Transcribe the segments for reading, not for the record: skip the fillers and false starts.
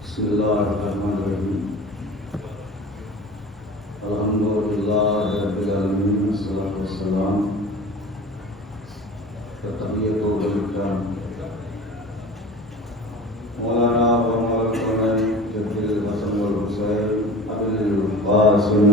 बिस्मिल्लाहिर्रहमानिर्रहीम। अल्हम्दुलिल्लाहि रब्बिल आलमीन, अस्सलातु वस्सलाम तबियतो बिल्लाह मौलाना व मौलाना जब्बिल हसन वल हुसैन अबुल कासिम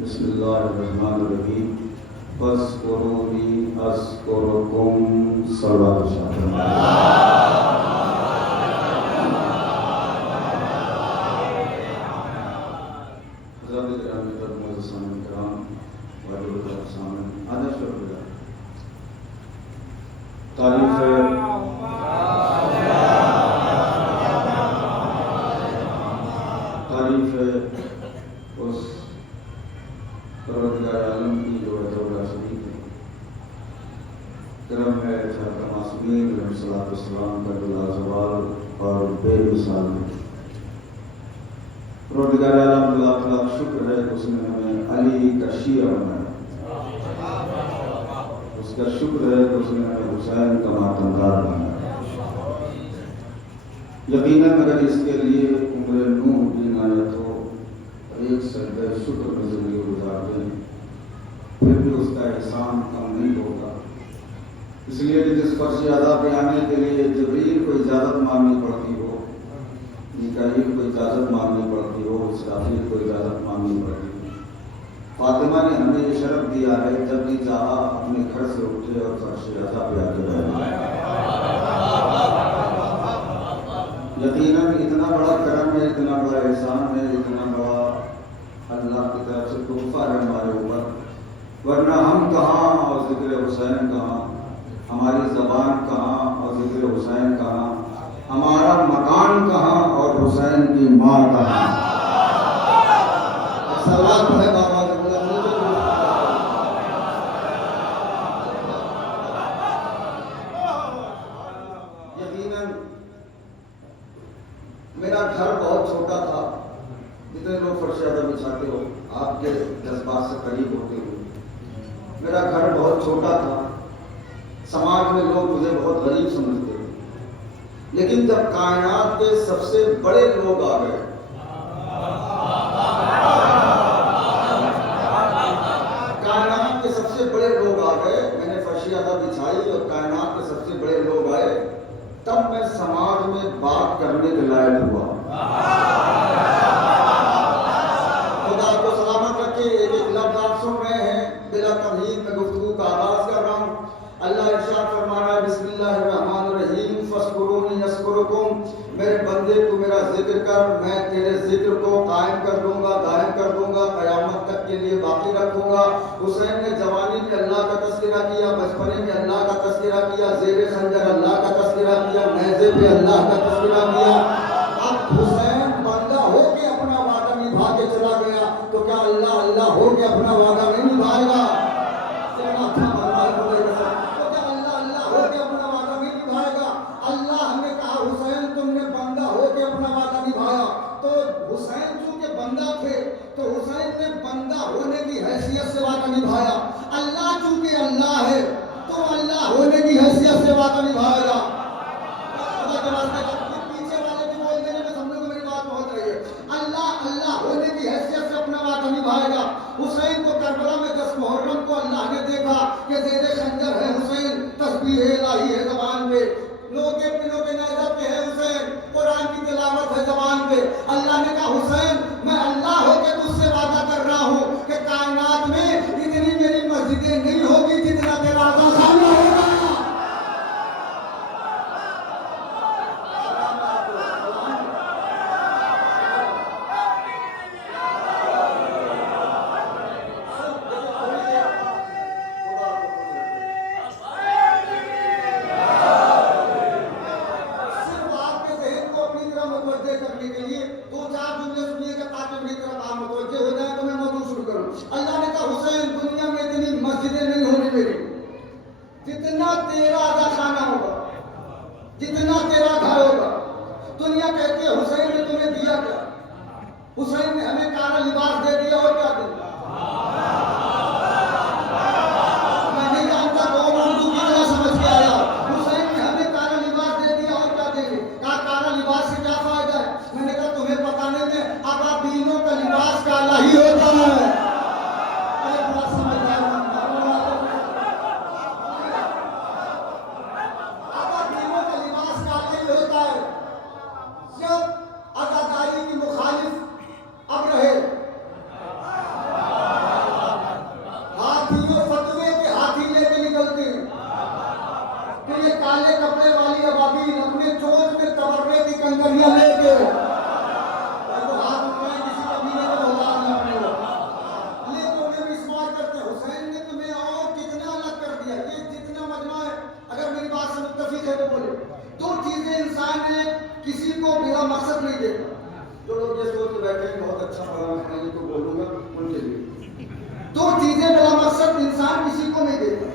बिस्मिल्लाहिर्रहमानिर्रहीम। फस्कुरूनी अस्कुरुकुम। सल्लल्लाहु अलैहि वसल्लम। तारीफ है उस परवरदिगार आलम की जो है शरीफ है। करम है मासूमीन अलैहिस्सलाम का लाजवाब और बेमिसाल है। परवरदिगार आलम का लाख लाख शुक्र है उसने हमें अली का शिया बनाया। उसका शुक्र है कि उसने हमें हुसैन का मातमदार बनाया। यकीनन अगर इसके लिए उम्र नूह दिन आया तो एक सजदे शुक्र में जिंदगी गुजारते हैं, फिर भी उसका एहसान कम नहीं होगा। इसलिए कि जिस फर्श अदा पे आने के लिए जबरील को इजाज़त मांगनी पड़ती हो, मिकाईल को इजाज़त मांगनी पड़ती हो, इसराफील को इजाज़त मांगनी पड़ती हो, फातिमा ने हमें ये शर्फ दिया है जब भी चाहा अपने घर से उठे और फर्श अदा पे आके बैठे। यकीनन इतना बड़ा करम है, इतना बड़ा एहसान है, इतना बड़ा अल्लाह की तरफ से तोहफा है हमारे ऊपर। वरना हम कहाँ और जिक्र हुसैन कहाँ, हमारी ज़बान कहाँ और जिक्र हुसैन कहाँ, हमारा मकान कहाँ और हुसैन की माँ कहाँ। सलात है बाबा मेरा घर बहुत छोटा था। जितने लोग फर्श अदा बिछाते हो आपके जज्बात से करीब होते हो, मेरा घर बहुत छोटा था। समाज में लोग मुझे बहुत गरीब समझते थे, लेकिन जब कायनात के सबसे बड़े लोग आ गए, कायनात के सबसे बड़े लोग आ गए, मैंने फर्श अदा बिछाई और कायनात के सबसे बड़े लोग आए, तब मैं समाज में बात करने के लायक हुआ। खुदा को सलामत रखे। एक एक लफ्ज़ आप सुन रहे हैं, बिला तमहीद में गुफ्तगू का आगाज कर रहा हूँ। अल्लाह इरशाद फरमा रहा है बिस्मिल्लाहिर्रहमानिर्रहीम फस्कुरूनी अस्कुरुकुम। मेरे बंदे तू मेरा जिक्र कर, मैं तेरे जिक्र को कायम कर दूंगा, दायम कर दूंगा, कयामत तक के लिए बाकी रखूंगा। हुसैन ने जवानी में अल्लाह का तस्करा किया, बचपने में अल्लाह का तस्करा किया, ज़ेरे खंजर अल्लाह का तस्करा किया, नेज़े पे अल्लाह का तस्करा किया। अब हुसैन बंदा हो के अपना वादा निभा के चला गया, तो क्या अल्लाह अल्लाह हो के अपना वादा नहीं निभाएगा? अल्लाह ने कहा हुसैन तुमने बंदा हो के अपना वादा निभाया, तो हुसैन चूंकि बंदा थे तो हुसैन ने बंदा होने की हैसियत से वादा निभाया। अल्लाह चूंकि अल्लाह है तो अल्लाह होने की हैसियत से वादा निभाएगा। पीछे वाले भी बोल देने में समझो मेरी बात बहुत रही है। अल्लाह अल्लाह होने की हैसियत से अपना वादा निभाएगा। हुसैन को करबला में 10 मुहर्रम को अल्लाह ने देखा कि ज़ेरे खंजर है हुसैन, तस्बीह इलाही है ज़बान में, लोगे पिलो के नैज़ा मुतवज्जे करने के लिए दो चार जुमले सुनिएगा ताकि मेरी तरफ आप मुतवज्जे हो जाए तो मैं मौजूद शुरू करूं। अल्लाह ने कहा हुसैन दुनिया में इतनी मस्जिदें नहीं होनी मेरी जितना तेरा अदा खाना होगा, जितना तेरा घर होगा। दुनिया कहती है हुसैन ने तुम्हें दिया क्या? हुसैन ने हमें काला लिबास दे दिया और क्या दिया? मैं नहीं जानता कौन उर्दू की तरह समझ के आया। हुसैन ने हमें काला लिबास दे दिया और क्या देंगे? कहा काला लिबास से क्या फायदा है? मैंने कहा तुम्हें पता नहीं है, अब आप बीनों का लिबास काला ही होता है। अरे बड़ा समझदार बंदा, अब बीनों का लिबास काला ही होता है। जब आजादारी की मुखालिफ अब रहे, हाथियों फतवे के हाथी लेके निकलते हैं, तो ये काले कपड़े वाली अबाबील अपने चोंच में तबर्रे की कंकरियां लेके तो हाथ उठाए किसी कमीने को औलाद न बने, लेकिन उन्हें भी इस्तेमाल करते। हुसैन ने तुम्हें और कितना अलग कर दिया, ये जितना मजमा है। अगर मेरी बात से मुत्तफिक है तो बोले। दो चीजें इंसान ने किसी को बिना मकसद नहीं देखा। जो लोग ये सोच के बैठे हैं बहुत अच्छा पढ़ा मैं ये तो बोलूंगा उनके लिए। दो चीजें बिना मकसद इंसान किसी को नहीं देता।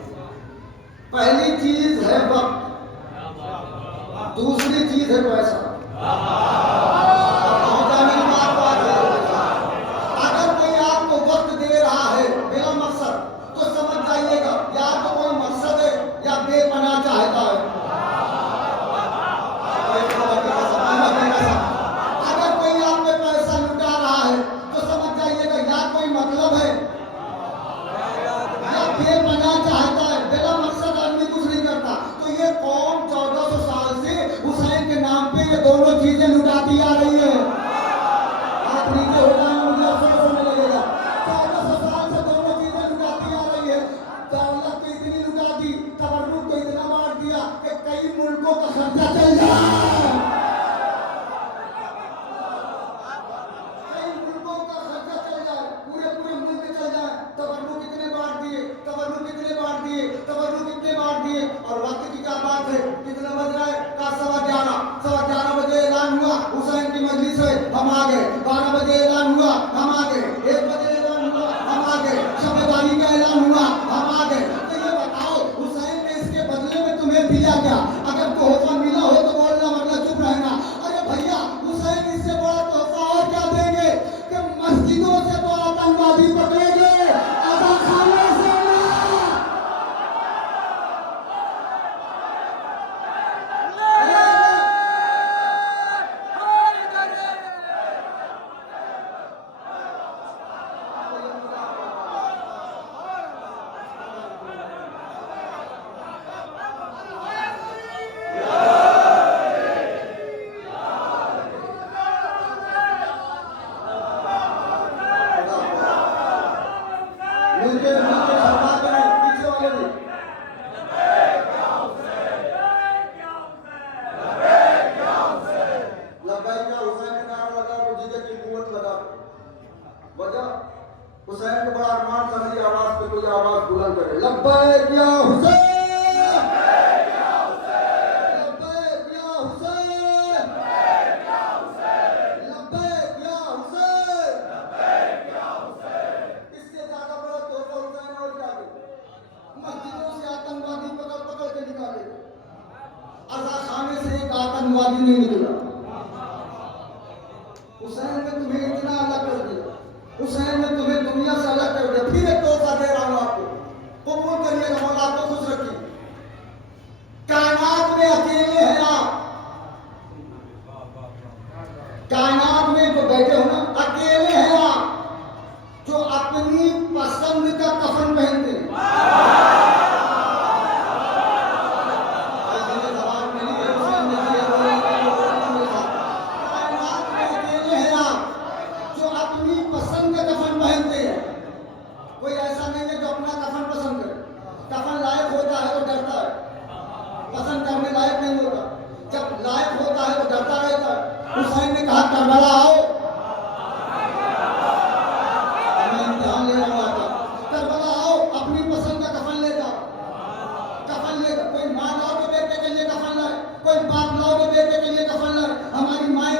पहली चीज है वक्त, दूसरी चीज है पैसा। अगर कोई आपको वक्त दे रहा है बिना मकसद तो समझ जाइएगा या तो कोई मकसद है या बेपनाह चाहता है। अगर कोई आप पे पैसा लुटा रहा है तो समझ जाइएगा या कोई मतलब है या बेपनाह चाहता है। बिना मकसद आदमी कुछ नहीं करता। तो ये कौम 1400 साल से हुसैन के नाम पे ये दोनों चीजें लुटाती आ रही है। आप नीचे हो जाए मुझे अफसोस होने लगेगा। 1400 साल से दोनों चीजें लुटाती आ रही है। दौलत तो इतनी लुटा दी, तबर्रुक को इतना बांट दिया कि कई मुल्कों का खर्चा चल जाए, कई मुल्कों का खर्चा चल जाए, पूरे पूरे मुल्क चल जाए। तबर्रुक कितने बांट दिए, तबर्रुक कितने बांट दिए, तबर्रुक कितने बांट दिए। और वक्त की क्या बात है, कितना बज रहा है? का 11:15 बजे ऐलान हुआ हुसैन की मजलिस है, हम आ गए। 12 बजे ऐलान हुआ, हम आ गए। 1 बजे ऐलान हुआ, हम आ गए। शब-ए-बारी का ऐलान हुआ, हम आ गए। तो ये बताओ हुसैन ने इसके बदले में तुम्हें दिया क्या? अगर तोहफा मिला हो तो बोलना, वरना चुप रहना। अरे भैया हुसैन इससे बड़ा तोहफा और क्या देंगे कि मस्जिदों से तो आतंकवादी पकड़ेंगे, अदा खाने से मिलके सभा करें, पीछे वाले भी। लब्बैक या हुसैन का नारा लगा तो जिगर की कुव्वत लगा। वजह हुसैन को बड़ा अरमान था मेरी आवाज पे कोई आवाज बुलंद करे। लब्बैक या हुसैन, लब्बैक या हुसैन, लब्बैक या हुसैन, लब्बैक या हुसैन, लब्बैक या हुसैन। इससे ज्यादा बड़ा तोहफा हुसैन और क्या दे? मस्जिदों से आतंकवादी पकड़ पकड़ के निकाले। अज़ा खाने से एक आतंकवादी नहीं निकला। हुसैन ने तुम्हें इतना अलग कर दिया, हुसैन ने तुम्हें दुनिया से अलग कर दिया। फिर एक तोहफा दे रहा हूं आपको, कबूल करिएगा, मौला आपको खुश रखिए। कायनात में अकेले हैं आप, कायनात में जो बैठे हो ना अकेले हैं आप जो अपनी पसंद का कफन पहनते हैं। कोई ऐसा नहीं है जो अपना कफन पसंद करे। कफन लायक होता है तो डरता है, पसंद करने लायक नहीं होता। जब लायक होता है तो डरता रहता है। हुसैन ने कहा करबला आओ, मैं इम्तिहान ले रहा था। करबला आओ, अपनी पसंद का कफन ले जाओ, कफन ले जाओ। कोई माँ लाओ तो बेटे के लिए कफन लाए, कोई बाप लाओ तो बेटे के लिए कफन लाए। हमारी माए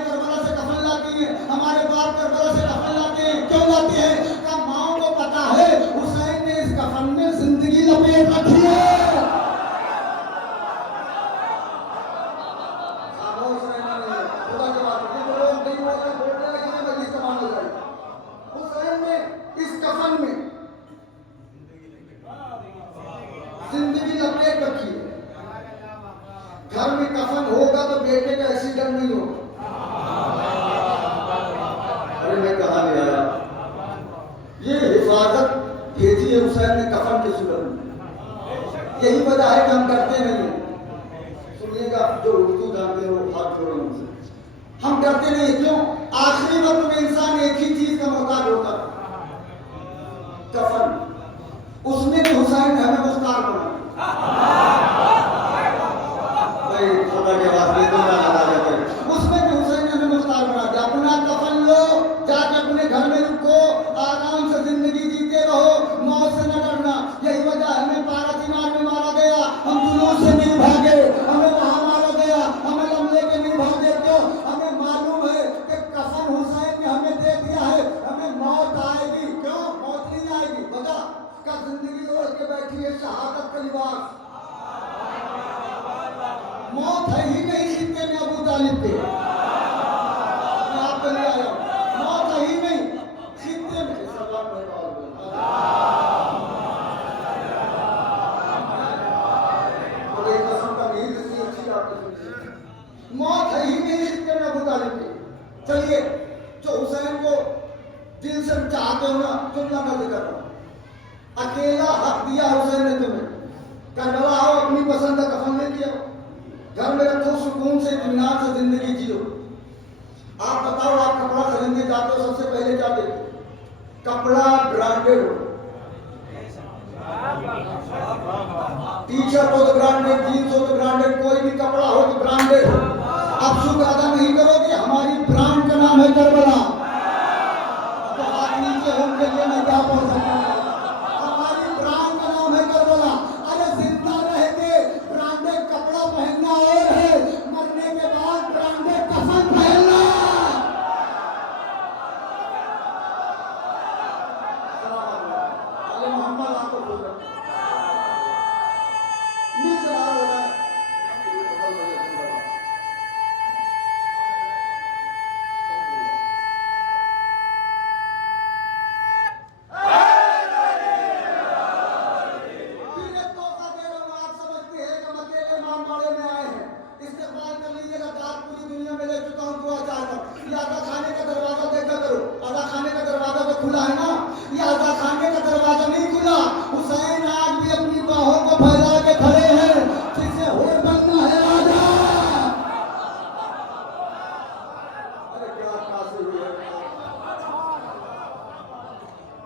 करते नहीं। क्यों? आखिरी वक्त में इंसान एक ही चीज का मोहताज होता है, कफन। उसमें भी हुसैन ने हमें मुख्तार बना। भाई खुदा के वास्ते तो ना आ जाते। उसमें भी हुसैन ने हमें मुख्तार बना दिया। अपना कफन लो, जाके अपने घर में रुको, आराम से जिंदगी जीते रहो, मौत से न डरना। यही वजह है हमें पाराचीनार में मारा गया, हम जुलूस से नहीं भागे, हमें वहां मारा गया, हमें लम्बे के नहीं भागे। क्यों? हमें मालूम है कि कफन हुसैन ने हमें दे दिया है, हमें मौत आएगी। क्यों? मौत नहीं आएगी, वजह का जिंदगी ओढ़ के बैठी है शहादत का लिबास। मौत है ही नहीं सिक्के में अबू तालिब के। मैं आपको ले आया हूं, मौत है ही नहीं सिक्के में। सलाम मौत है ही नहीं सिक्के में अबू तालिब के। चलिए, जो हुसैन को दिल से चाहते हो ना, जुमला का जिक्र करो। अकेला हक दिया हुसैन ने तुम्हें, करबला आओ, अपनी पसंद का कफन ले लिया, घर में रखो, सुकून से इत्मीनान से जिंदगी जियो। आप बताओ, आप कपड़ा खरीदने जाते हो, सबसे पहले क्या देखते? कपड़ा ब्रांडेड हो, टी शर्ट हो तो ब्रांडेड, जीन्स हो तो ब्रांडेड, कोई भी कपड़ा हो तो ब्रांडेड हो। आप शुक्र अदा नहीं करोगे, हमारी ब्रांड का नाम है करबला। तो हाथ नीचे होने के लिए मैं क्या बोल सकता हूँ? हमारी ब्रांड का नाम है करबला। अरे जिंदा रह के ब्रांडेड कपड़ा पहनना और है, मरने के बाद ब्रांडेड कफन पहनना। अरे मोहम्मद आपको बोल रहा हूं,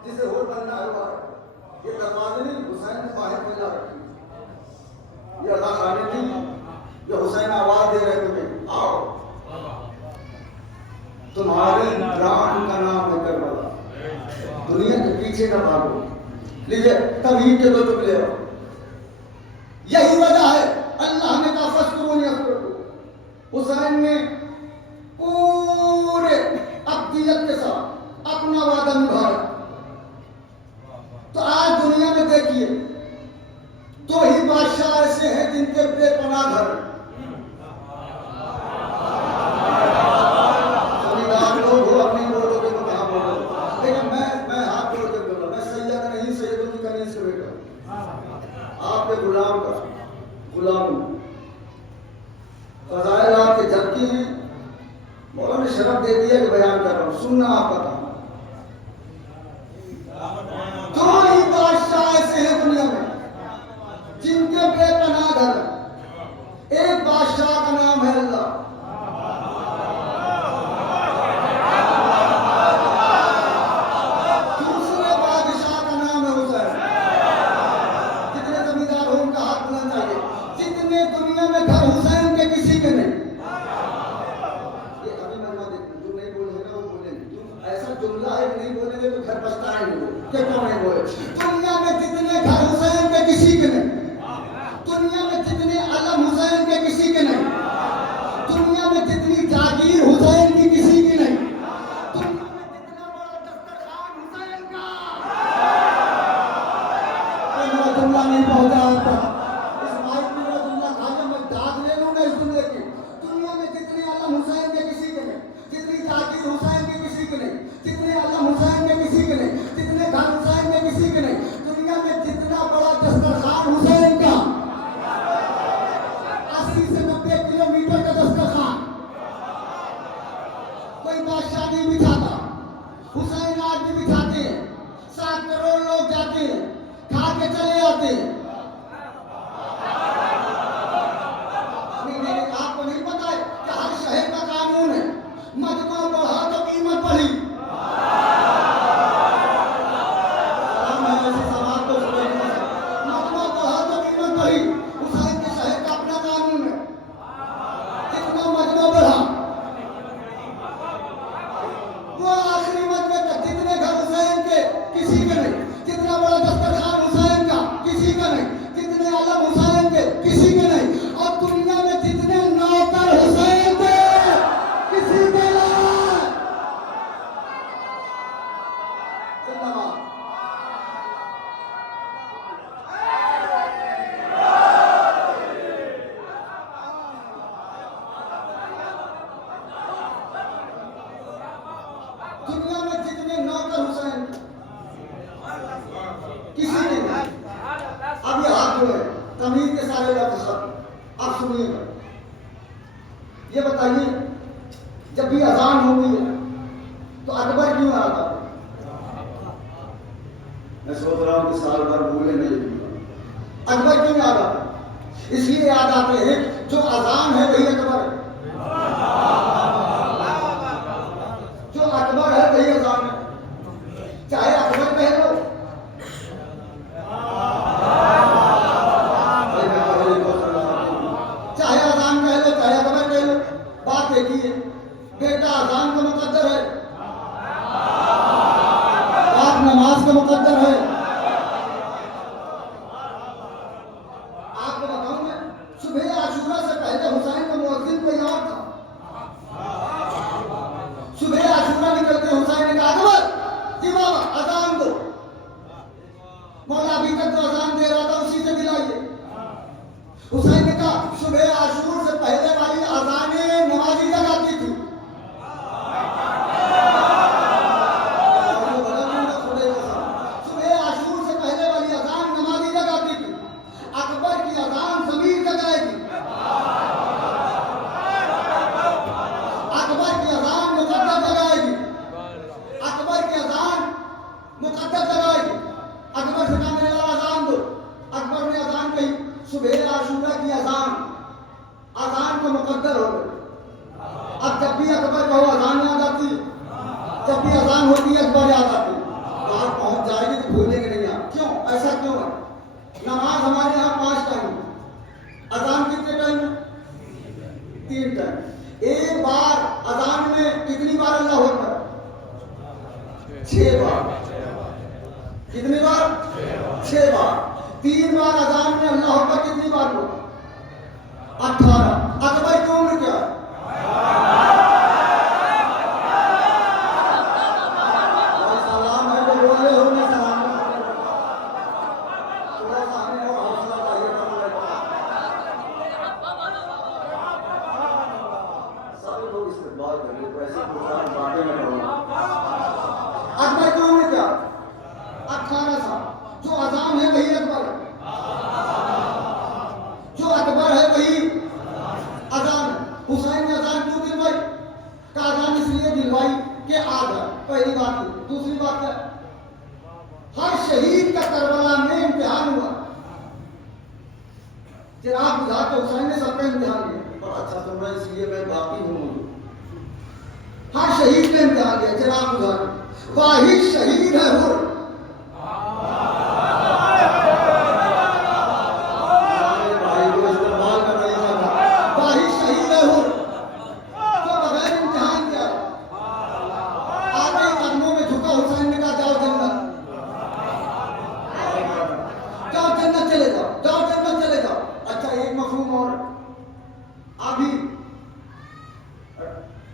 जिसे और बनना है। ये दरवाजे नहीं हुसैन ने बाहर फैला रखी, ये अदा खाने नहीं, ये हुसैन आवाज दे रहे तुम्हें, आओ, तुम्हारे ब्रांड का नाम है करबला, दुनिया के पीछे न भागो। लीजिए तभी के दो टुकड़े हो। यही वजह है अल्लाह ने कहा फस्कुरूनी अज़कुरकुम। हुसैन ने पूरे अब्दियत के साथ अपना वादा निभाया। तो आज दुनिया में देखिए, दो ही बादशाह ऐसे हैं जिनके बेपनाह घर। जमींदार लोग हो, अपनी बोलोगे तो कहाँ बोलो, लेकिन मैं हाथ जोड़ के बोला, मैं सैयद नहीं, सैयदुल कनीज से बेटा, आपके गुलाम का गुलाम हूं। फज़ाइल आपके झपकी हैं, मौला ने शरफ दे दिया कि बयान कर रहा हूं, सुनना आपका काम। दो ही बादशाह ऐसे हैं दुनिया में जिनके बेपनाह घर। एक बादशाह का नाम है अल्लाह, दूसरे बादशाह का नाम है हुसैन। जितने जमींदार हो उनका हाथ बुलंद चाहिए, जितने दुनिया में घर हुसैन के किसी के नहीं। ये अभी मरवा देते, जो नहीं बोले ना वो बोलेंगे, ऐसा जुमला है नहीं बोलेंगे तो घर बचता है नहीं, क्यों नहीं बोले? दुनिया में जितने घर हुसैन के किसी के नहीं, दुनिया में जितने अलम हुसैन के किसी के नहीं, दुनिया में जितनी जागीर हुसैन की किसी की नहीं, दुनिया में जितना बड़ा दस्तरखान हुसैन का। मेरा जुमला नहीं पहुंचा आपका, इस माइक में मेरा जुमला खा के मैं दाग ले लूंगा इस जुमले की। दुनिया में जितने अलम हुसैन के किसी के नहीं, जितनी जागीर हुसैन के किसी के नहीं, जितने अलम हुसैन के किसी के नहीं, जितने घर हुसैन के किसी के नहीं, दुनिया में जितना बड़ा दस्तरखान हुसैन का, 80 से 90 किलोमीटर का दस्तरखान, दुनिया में जितने नौकर हुसैन किसी ने नहीं। अब ये हाथ जो है तमीज के सारे लफ्ज खत्म। आप सुनिएगा, ये बताइए जब भी अजान होती है तो अकबर क्यों आता है? मैं सोच रहा हूं कि साल भर भूले नहीं, अकबर क्यों याद आता है? इसलिए याद आते हैं जो अजान है वही अकबर है, जो अकबर है वही अजान है। चाहे अकबर कह लो, चाहे अजान कह लो, चाहे अकबर कह लो, बात एक ही है। बेटा अजान का मुकद्दर है, बाप नमाज का मुकद्दर है। आपको बताऊं मैं, सुबह आशूरा से पहले हुसैन का मुअज्जिन कोई और था। सुबह आशूरा निकलते हुसैन ने कहा अकबर जी बाबा अजान दो। मौला अभी तक तो अजान दे रहा था, उसी से दिलाइए। हुसैन ने कहा सुबह आशूर से पहले वाली अजानें नमाजी जगाती थी। सुबह आशूर से पहले वाली अजान नमाजी जगाती थी, अकबर की अजान ज़मीर जगाएगी। अकबर की अजान मुकद्दर जगाएगी, अकबर की अजान मुकद्दर जगाएगी। अकबर से कहा मेरे लाल अजान दो। अकबर ने अजान कही, सुबह आशूरा की अजान, अजान को मुकद्दर हो गई। अब जब भी अकबर कहो अजान याद आती, जब भी अजान होती है अकबर याद आती। बाहर पहुंच जाएगी तो भूलेंगे नहीं आप। क्यों ऐसा क्यों है? नमाज हमारे यहाँ 5 टाइम, अजान कितने टाइम है? 3 टाइम। एक बार अजान में कितनी बार अल्लाह अकबर? 6 बार। कितनी बार? 6 बार। 3 बार अजान में अल्लाह अकबर कितनी बार हुआ? 18। अकबर की उम्र क्या है? सलाम है जो बोले हो ना, सलाम थोड़ा सा हमें और हौसला चाहिए। सारे लोग इस्तेमाल कर रहे, तो ऐसे प्रोग्राम बांटे में करो। अकबर की उम्र क्या? 18 साल। जो अजान है वही अकबर है, जो अकबर है वही अजान है। हुसैन ने अजान क्यों दिलवाई? का अजान इसलिए दिलवाई कि आज है, पहली बात है। दूसरी बात है, हर शहीद का करबला में इम्तिहान हुआ। चिराग बुझा के हुसैन ने सबका इम्तिहान लिया। बड़ा अच्छा सुन रहा है, इसलिए मैं बाकी हूँ। हर शहीद ने इम्तिहान लिया चिराग बुझा के। वाहिद शहीद है हुर,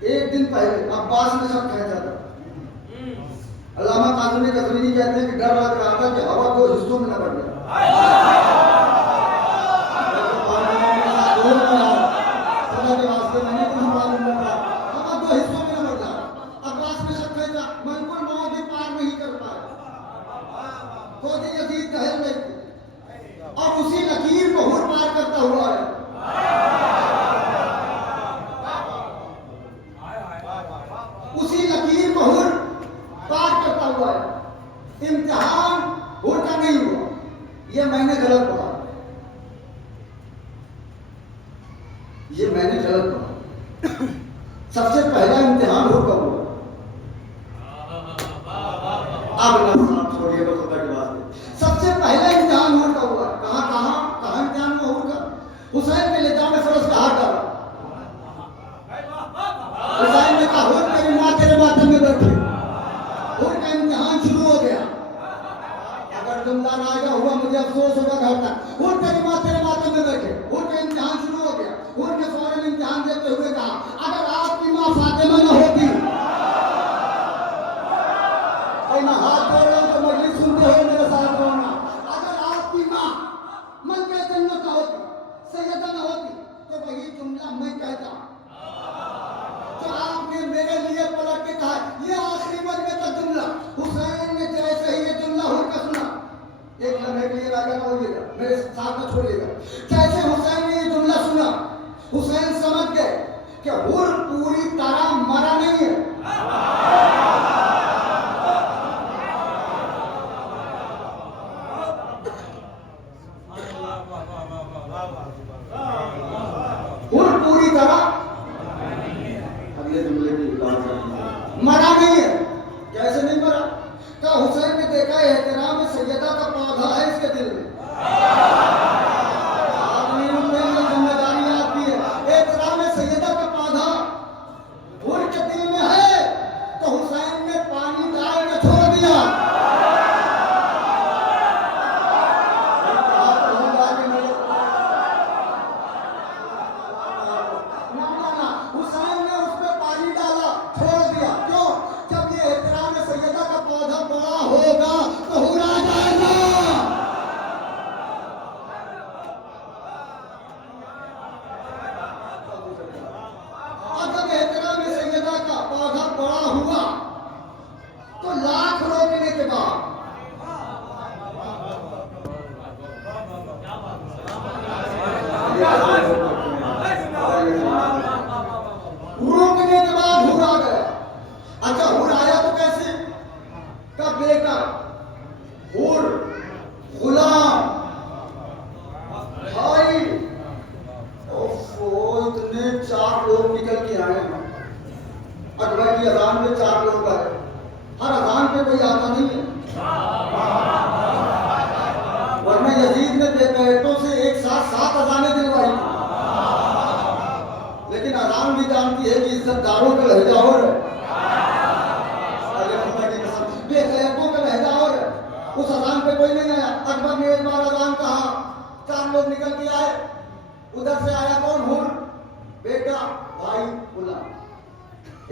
एक दिन पहले अब्बास में सब कह जाता। अल्लामा काज़मी कज़वीनी कहते हैं कि डर लग रहा था कि हवा 2 हिस्सों में न बढ़ जाए। मैंने तुम्हें मालूम होगा हवा 2 हिस्सों में न बढ़ जाए। अब्बास में सब कहता मलकुल मौत भी पार नहीं कर पाए। खोजे यजीद टहल रही थी और उसी लकीर को हुर पार करता हुआ है। उसी लकीर को हुर पार करता हुआ है। इम्तिहान हुर का नहीं हुआ, ये मैंने गलत पढ़ा, ये मैंने गलत पढ़ा। सबसे पहला इम्तिहान हुर का हुआ। अब छोड़िए तो खुदा की बात है। सबसे पहला इम्तिहान हुर का हुआ। कहाँ इम्तिहान हुआ हुर का? हुसैन के लिजा में फरस का हाथ डाला। हुसैन ने कहा हुर तेरी माँ तेरे मातम में बैठी। हुर का इम्तिहान शुरू हो गया। अगर जुमला ना आएगा हुआ मुझे अफसोस होगा घर तक। हुर तेरी माँ तेरे मातम में बैठे। हुर का इम्तिहान शुरू हो गया। हुर ने फौरन इम्तिहान देते हुए कहा अगर आपकी माँ फातिमा न होती, और मैं हाथ जोड़ रहा हूं तो मजलिस सुनते हुए मेरे साथ रोना, अगर आपकी माँ मलके जन्नत होती, सैयदा न होती, तो वही जुमला मैं कहता जो आपने मेरे लिए पलट के कहा, ये आखिरी मजमे का जुमला हुसैन ने जैसे ही ये जुमला हुर का सुना, एक लम्हे के लिए राजा ना होइएगा, मेरे साथ में छोड़िएगा। जैसे हुसैन ने ये जुमला सुना, हुसैन समझ गए कि हुर पूरी तरह मरा नहीं है। हुर पूरी तरह अगले जुमले की मरा नहीं है। कैसे नहीं मरा? क्या हुसैन ने देखा एहतराम सैयदा का पौधा है इसके दिल में। आदमी में जिम्मेदारी आती है, एहतराम सैयदा का पौधा हुर के दिल में है, तो हुसैन ने पानी डाल के छोड़ दिया। हुसैन ने उस पर पानी डाला, छोड़ दिया। क्यों? जब ये एहतराम सैयदा का पौधा बड़ा होगा तो हुर आ जाएगा। और जब एहतराम सैयदा का पौधा बड़ा हुआ तो लाख रोकने के बाद रोकने के बाद हुर आ गया। अच्छा, हुर आया तो कैसे? का बेटा हुर, गुलाम, भाई, इतने 4 लोग निकल के आए हैं। अकबर की अजान में 4 लोग आए। हर अजान पे कोई आता नहीं है, वरना यजीद ने बेटों से एक साथ 7 अजानें दिलवाई थी। लेकिन अजान भी जानती है कि इज्जतदारों का लहजा और है, बेगैरतों का लहजा और है। उस अजान पे कोई नहीं आया। अकबर ने एक बार अजान कहा, 4 लोग निकल के आए। उधर से आया कौन? हुर, बेटा, भाई, गुलाम।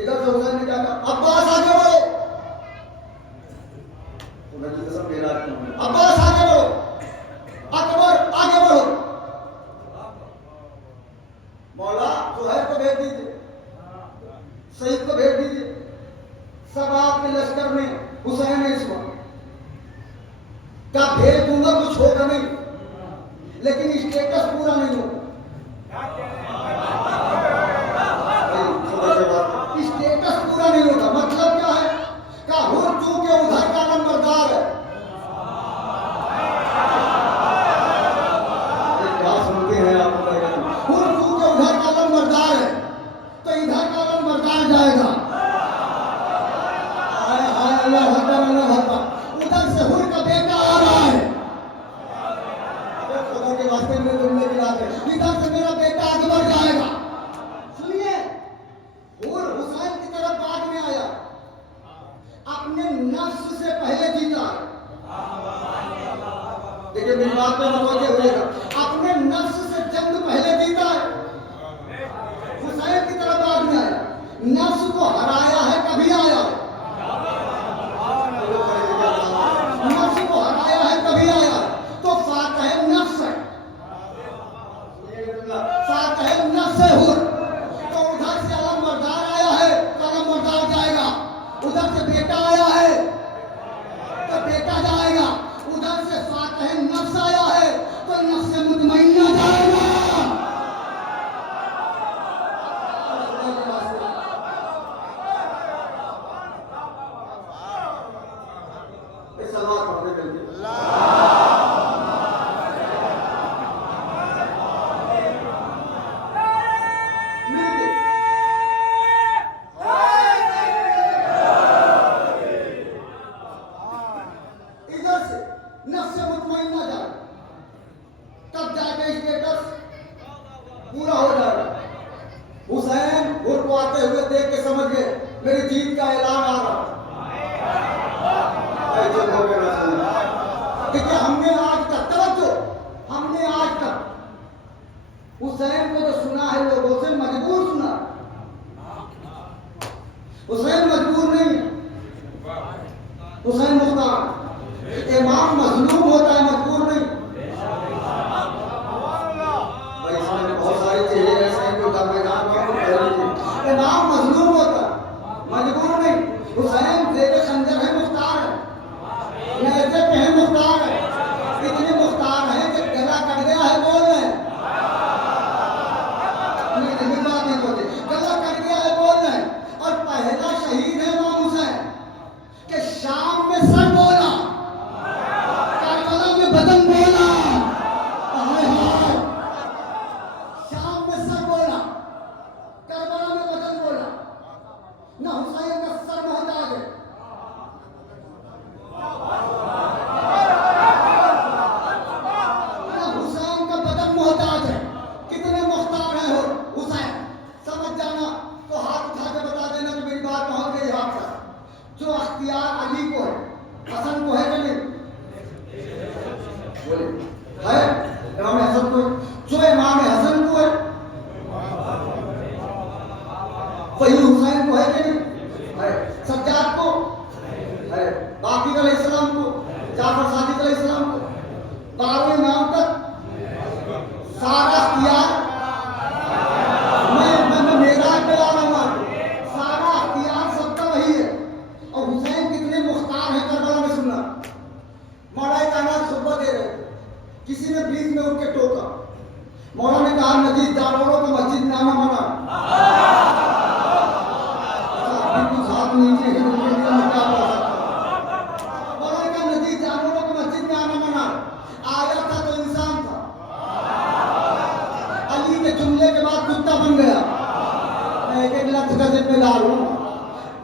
इधर से हुसैन ने क्या कहा? अब्बास आगे बढ़ो। उनकी कसम मेरा अब्बास आगे बढ़ो, अकबर आगे बढ़ो। मौला सुहैब को भेज दीजिए, सईद को भेज दीजिए, सब आपके लश्कर में हुसैन है इस वक्त का भेज दूंगा, कुछ होगा नहीं, लेकिन स्टेटस पूरा नहीं होगा। स्टेटस पूरा नहीं होगा मतलब क्या है? का हुर चूंकि उधर का नंबरदार है। क्या सुनते हैं आप? हुर चूंकि उधर का नंबरदार है तो इधर का नंबरदार जाएगा। अल्लाह अकबर, अल्लाह अकबर। उधर से हुर का बेटा आ रहा है, खुदा के वास्ते में जुमले गिराते, इधर से मेरा बेटा आगे बढ़ जाएगा। सुनिए, हुर हुसैन की तरफ बाद में आया, अपने नफ्स से पहले जीता। देखिए मेरी बात पे मुतवज्जो होइएगा, अपने नफ्स से जंग पहले जीता है। हुसैन की तरफ बाद में आया, नफ्स को हराया है, कभी आया नफ्स को हराया है, कभी आया तो फातह नफ्स है, फातह नफ्स है हुर। तो उधर से अलमबरदार आया है तो अलमबरदार जाएगा, उधर से बेटा आया है तो बेटा जाएगा, उधर से फातह नफ्स आया है तो नफ्स मुतमइन्ना जाएगा। सलवार पढ़ने के लिए इधर से नफ्स मुतमइन्ना जाए, तब जाके स्टेटस पूरा हो जाएगा। हुसैन हुर को आते हुए देख के समझ गए मेरी जीत का ऐलान आ रहा। देखिए हमने आज तक तवज्जो, हमने आज तक हुसैन को जो सुना है लोगों से मजबूर सुना। हुसैन मजबूर नहीं, हुसैन मुख्तार। इमाम मजलूम होता है, मजबूर नहीं। भाई इसमें बहुत सारे चेहरे ऐसे हैं जो मैदान में इमाम मजलूम होता है, मजबूर नहीं। जिम्मेदार हूँ।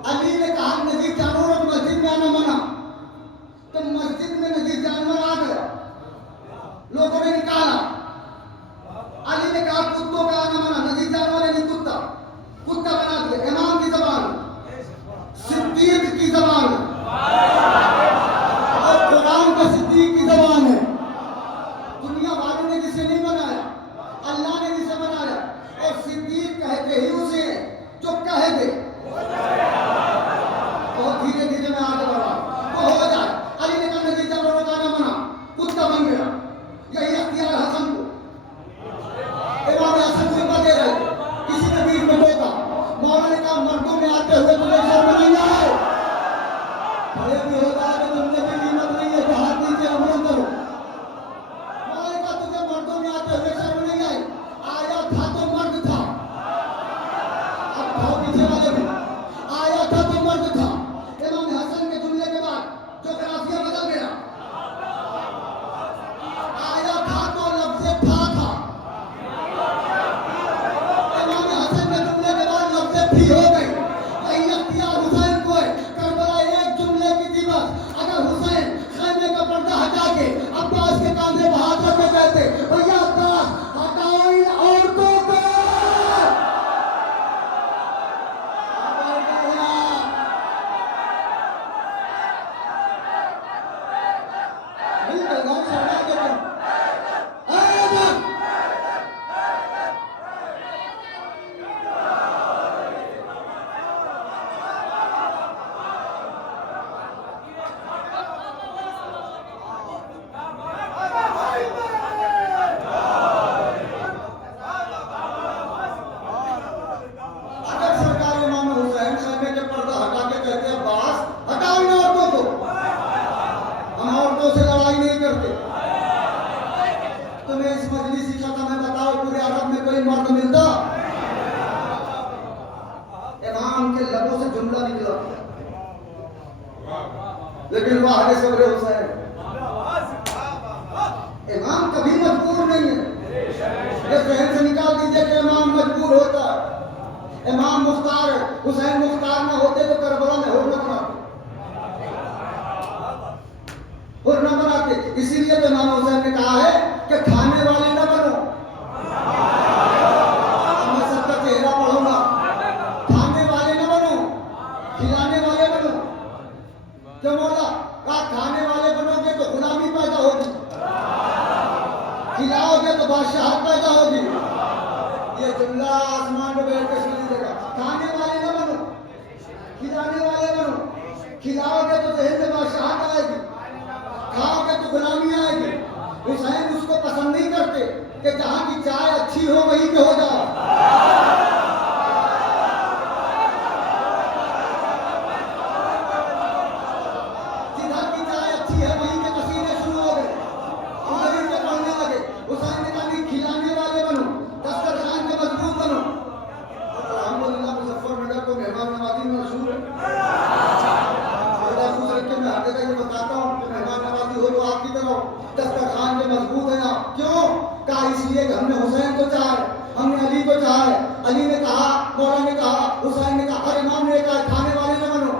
अली ने कहा नजीर जानवरों को मस्जिद में आना मना, तो मस्जिद में नजीर जानवर आ गया, लोगों ने निकाला। अली ने कहा कुत्तों का आना मना, नजीर जानवर है नहीं कुत्ता, कुत्ता बना दिया। इमाम की जबान, सिद्दीक की जबान और कुरान का सिद्दीक की जबान है। दुनिया वालों ने जिसे नहीं बनाया, अल्लाह ने जिसे बनाया, और सिद्दीक कहते ही उसे जो कह दे। और धीरे धीरे मैं आगे बढ़ा तो हो जाए। अली ने कहा नतीजा लोगों का ना मना, कुत्ता बन गया। यही अख्तियार हसन को, इमाम हसन को इब्बा दे रहे, किसी ने बीच में टोका। मौला ने कहा मर्दों में आते हुए तुम्हें शर्म नहीं आए? भले भी होता है कि तुमने भी कीमत नहीं है तो हाथ नीचे अमल करो। मौला ने कहा तुझे मर्दों में आते हुए शर्म नहीं आई? आया था तो मर्द था, अब भाव पीछे वाले भी, आया था तो मर्द था। इमाम हसन के जुमले के बाद जोग्राफिया बदल गया। आया था तो लफ्ज़े था। इमाम हसन के जुमले के बाद लफ्ज़े थी हो गई। वही अख्तियार हुसैन को है, करबला एक जुमले की थी बस। अगर हुसैन खैमे का पर्दा हटा के अब्बास के कांधे पर हाथ रख के कहते भैया अब्बास हटाओ इन औरतों को, लेकिन वह आगे सब्र हुसैन। इमाम कभी मजबूर नहीं है, ये जहन से निकाल दीजिए कि इमाम मजबूर होता है। इमाम मुख्तार है, हुसैन मुख्तार ना होते तो करबला में हुर न बनाते। इसीलिए तो इमाम हुसैन ने कहा है कि खाने वाले न बनो। मैं सबका चेहरा पढ़ूंगा, खाने वाले न बनो, खिलाने वाले बनो। क्यों मौला? कहा खाने वाले बनोगे तो गुलामी पैदा होगी, खिलाओगे तो बादशाहत पैदा होगी। ये जुमला आसमान में बैठ के सुनी देगा। खाने वाले न बनो, खिलाने वाले बनो। खिलाओगे तो जहन में बादशाहत आएगी, खाओगे तो गुलामी आएगी। हुसैन उसको पसंद नहीं करते कि जहां की चाय अच्छी हो वहीं पे हो जाओ। दस्तरखान के मजबूत है ना, क्यों? कहा इसलिए कि हमने हुसैन को चाहा, हमने अली को चाहा। अली ने कहा, मौला ने कहा, हुसैन ने कहा, और इमाम ने कहा खाने वाले न बनो,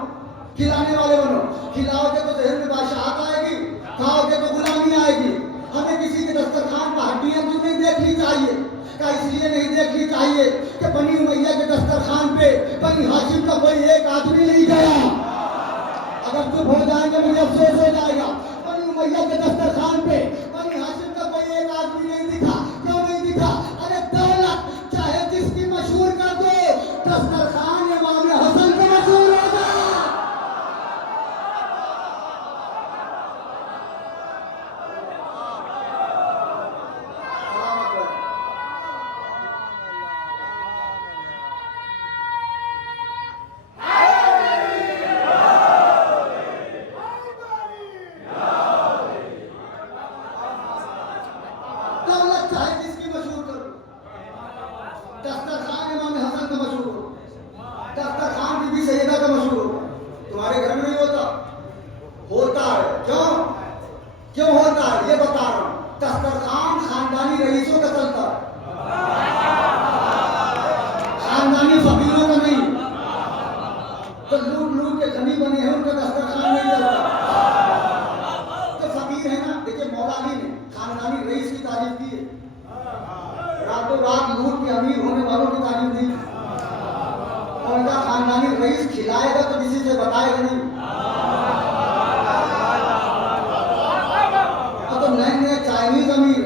खिलाने वाले बनो। खिलाओगे तो जहन में बादशाहत आएगी, खाओगे तो गुलामी आएगी। हमें किसी के दस्तरखान पर हड्डियां क्यों नहीं देखनी चाहिए? कहा इसलिए नहीं देखनी चाहिए कि बनी उमैया के दस्तरखान पे बनी हाशिम का कोई एक आदमी नहीं गया। अगर चुप हो जाएंगे मुझे अफसोस हो जाएगा। बनी उमैया के दस्तरखान पे बनी हाशिम का कोई एक आदमी नहीं दिखा। क्यों नहीं दिखा? अरे दौलत चाहे जिसकी मशहूर कर दो, दस्तरखान इमाम हसन का मशहूर होगा। दस्तरखान इमाम हसन का मशहूर हो, दस्तरखान बीबी सैयदा का मशहूर हो। तुम्हारे घर में नहीं होता? होता है। क्यों? क्यों होता है ये बता रहा हूं। दस्तरखान खानदानी रईसों का चलता है, खानदानी फकीरों का नहीं। उनका खानदानी रईस खिलाएगा तो किसी से बताएगा नहीं। तो नए नए चाइनीज अमीर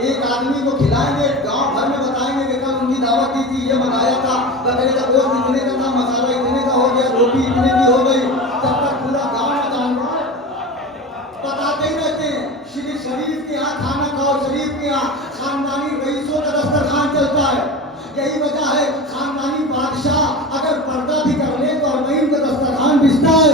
एक आदमी को खिलाएंगे, गांव भर में बताएंगे कि कल उनकी दावत दी थी, ये मंगाया था, बकरे का गोश्त इतने का था, मसाला इतने का हो गया, रोटी इतने की हो गई। तब तक पूरा गांव में जान रहा है, बताते ही रहते हैं श्री शरीफ के यहाँ खाना खाओ, शरीफ के यहाँ खानदानी रईसों का दस्तरखान चलता है। यही वजह है खानदानी बादशाह अगर पर्दा भी कर ले तो अरबईन का दस्तरखान बिछता है।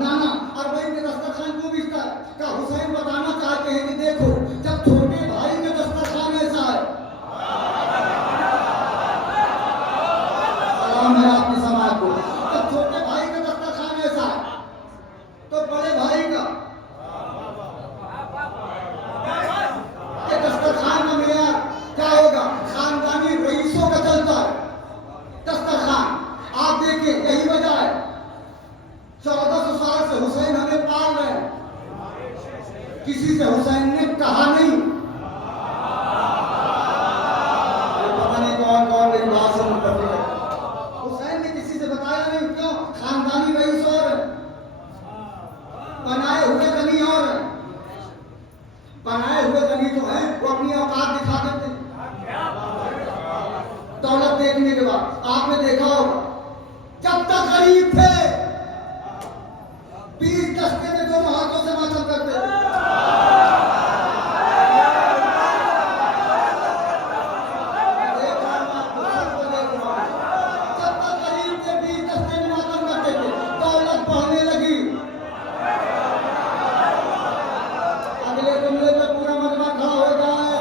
ना ना, अरबईन का दस्तरखान क्यों बिछता है? का हुसैन बताना चाहते हैं कि देखो, जब छोटे भाई का दस्तरखान ऐसा है, सलाम है आपकी समाज को, जब छोटे भाई का दस्तरखान ऐसा है तो बड़े भाई का दस्तरखान का मेयार क्या होगा? खानदानी रईसों का चलता है दस्तरखान। आप देखिए, यही वजह है 1400 साल से हुसैन हमें पाल रहे हैं, किसी से हुसैन ने कहा नहीं। पता नहीं कौन कौन मेरी बात से मुतफिक है, हुसैन ने किसी से बताया नहीं। क्यों? खानदानी रईस और बनाए हुए गनी और बनाए हुए गनी तो हैं, वो अपनी औकात दिखा देते हैं दौलत देखने के बाद। आपने देखा होगा जब तक गरीब थे 20 दस्ते में दोनों हाथों से मातम करते थे। जब तक गरीब थे 20 दस्ते में मातम करते थे। दौलत बढ़ने लगी, अगले जुमले पे पूरा मजमा खड़ा हो जाए,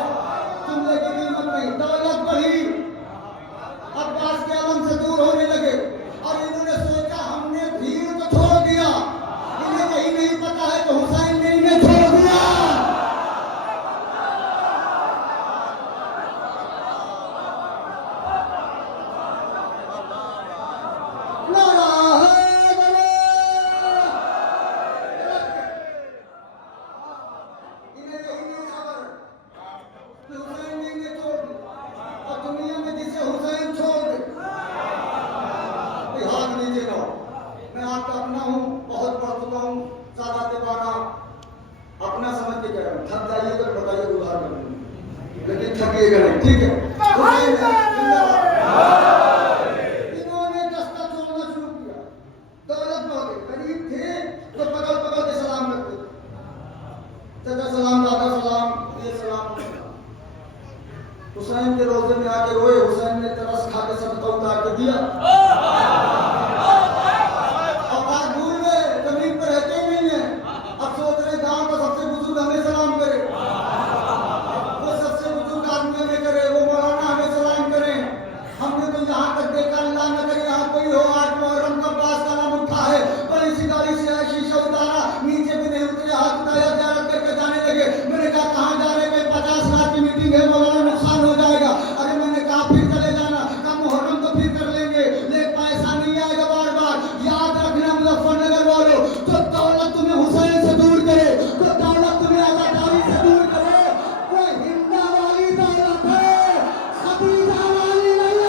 जुमले की कीमत नहीं। दौलत बढ़ी, अब्बास के आलम से दूर होने लगे और इन्होंने सोचा हमने भीड़ को छोड़ दिया, इन्हें यही नहीं पता है कि हुसैन ने इन्हें छोड़ दिया। इन्हें यही नहीं खबर कि हुसैन ने इन्हें छोड़ दिया, और दुनिया में जिसे हुसैन छोड़ दे हाथ नीचे करो। मैं आपका अपना हूँ, बहुत पढ़ चुका हूँ, सादात बारा अपना समझ के कह रहा हूँ। थक जाइए तो बताइए, उधार कर दूंगा, लेकिन थकिएगा नहीं, ठीक है? इन्होंने दस्ता छोड़ना शुरू किया, दौलत में हो गई, गरीब थे तो पकड़ पकड़ के सलाम करते थे, चाचा सलाम, दादा सलाम, ये सलाम। हुसैन के रोजे में आके रोए, हुसैन ने तरस खा के सबका उतार के दिया। औकात भूल गए, जमीन पर रहते ही नहीं है। अब सोच रहे गांव का सबसे बुजुर्ग हमें सलाम करे, वो सबसे बुजुर्ग आदमी हमें करे, वो मौलाना हमें सलाम करे। हमने तो यहाँ तक देखा, अल्लाह न करे यहाँ कोई हो, आज मुहर्रम का अब्बास का नाम उठा है, बड़ी सी गाड़ी से आया, शीशा उतारा, नीचे भी नहीं उतरे, हाथ उठाया, ज़ियारत करके जाने लगे। मैंने कहा कहाँ जा रहे हैं? 50 लाख की मीटिंग है मौलाना, नुकसान हो जाएगा। अरे मैंने कहा फिर चले जाना, कहा मुहर्रम तो फिर कर लेंगे, लेकिन पैसा नहीं आएगा बार बार। याद रखना मुजफ्फरनगर वालों, तो दौलत तुम्हें हुसैन से दूर करे, तो दौलत तुम्हें आज़ादारी से दूर करे, वो हिंदा वाली दौलत है, खदीजा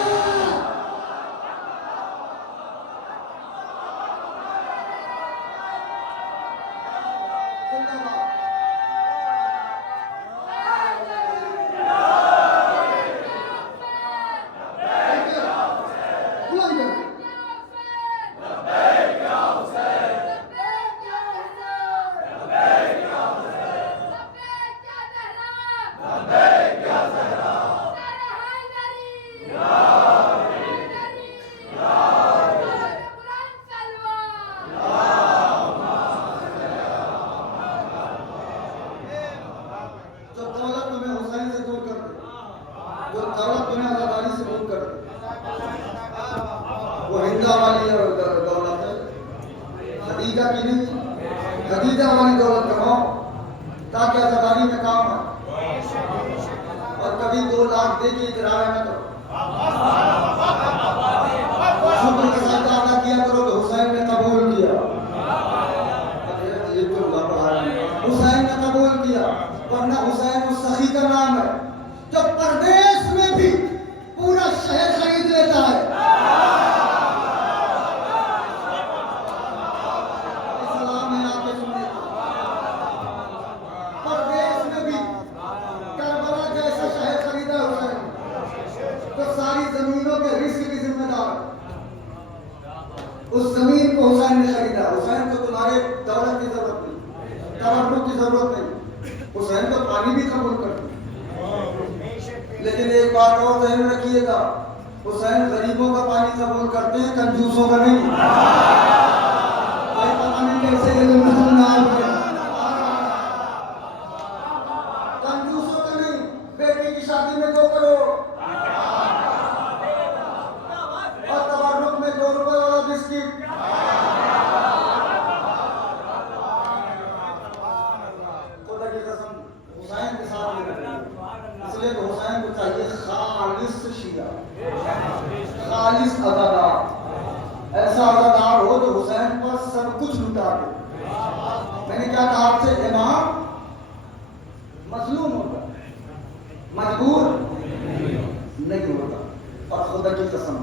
वाली नहीं है। वो हिंदा वाली दौलत है, खदीजा की नहीं। खदीजा वाली दौलत कमाओ ताकि आजादी में काम आए, और कभी 2 लाख दे के इकरार न करो, शुक्र के साथ अदा किया करो तो हुसैन ने कबूल किया। ये तो हुसैन ने कबूल किया, वरना हुसैन उस सखी का नाम है जो परदेश में भी तो सारी जमीनों के रिस्क की जिम्मेदार उस जमीन को हुसैन ने खरीदा। हुसैन को तुम्हारे दौलत की जरूरत नहीं, तवज्जो की जरूरत नहीं, हुसैन तो पानी भी कबूल करते। लेकिन एक बात और ध्यान रखिएगा, हुसैन गरीबों का पानी कबूल करते हैं, कंजूसों का नहीं। भाई पता नहीं कैसे ये लोग मुसलमान हैं। कंजूसों का नहीं, बेटी की शादी में 2 करोड़ और तबर्रुक में 2 रुपए वाला बिस्किट। खुदा की कसम हुसैन के साथ नहीं रखना। इसलिए तो हुसैन को चाहिए खालिस शिया, खालिस अज़ादार। ऐसा अज़ादार हो तो हुसैन पर सब कुछ लुटा दे। मैंने क्या कहा आपसे, इमाम मजलूम होगा, मजबूर नहीं होगा। और खुदा की कसम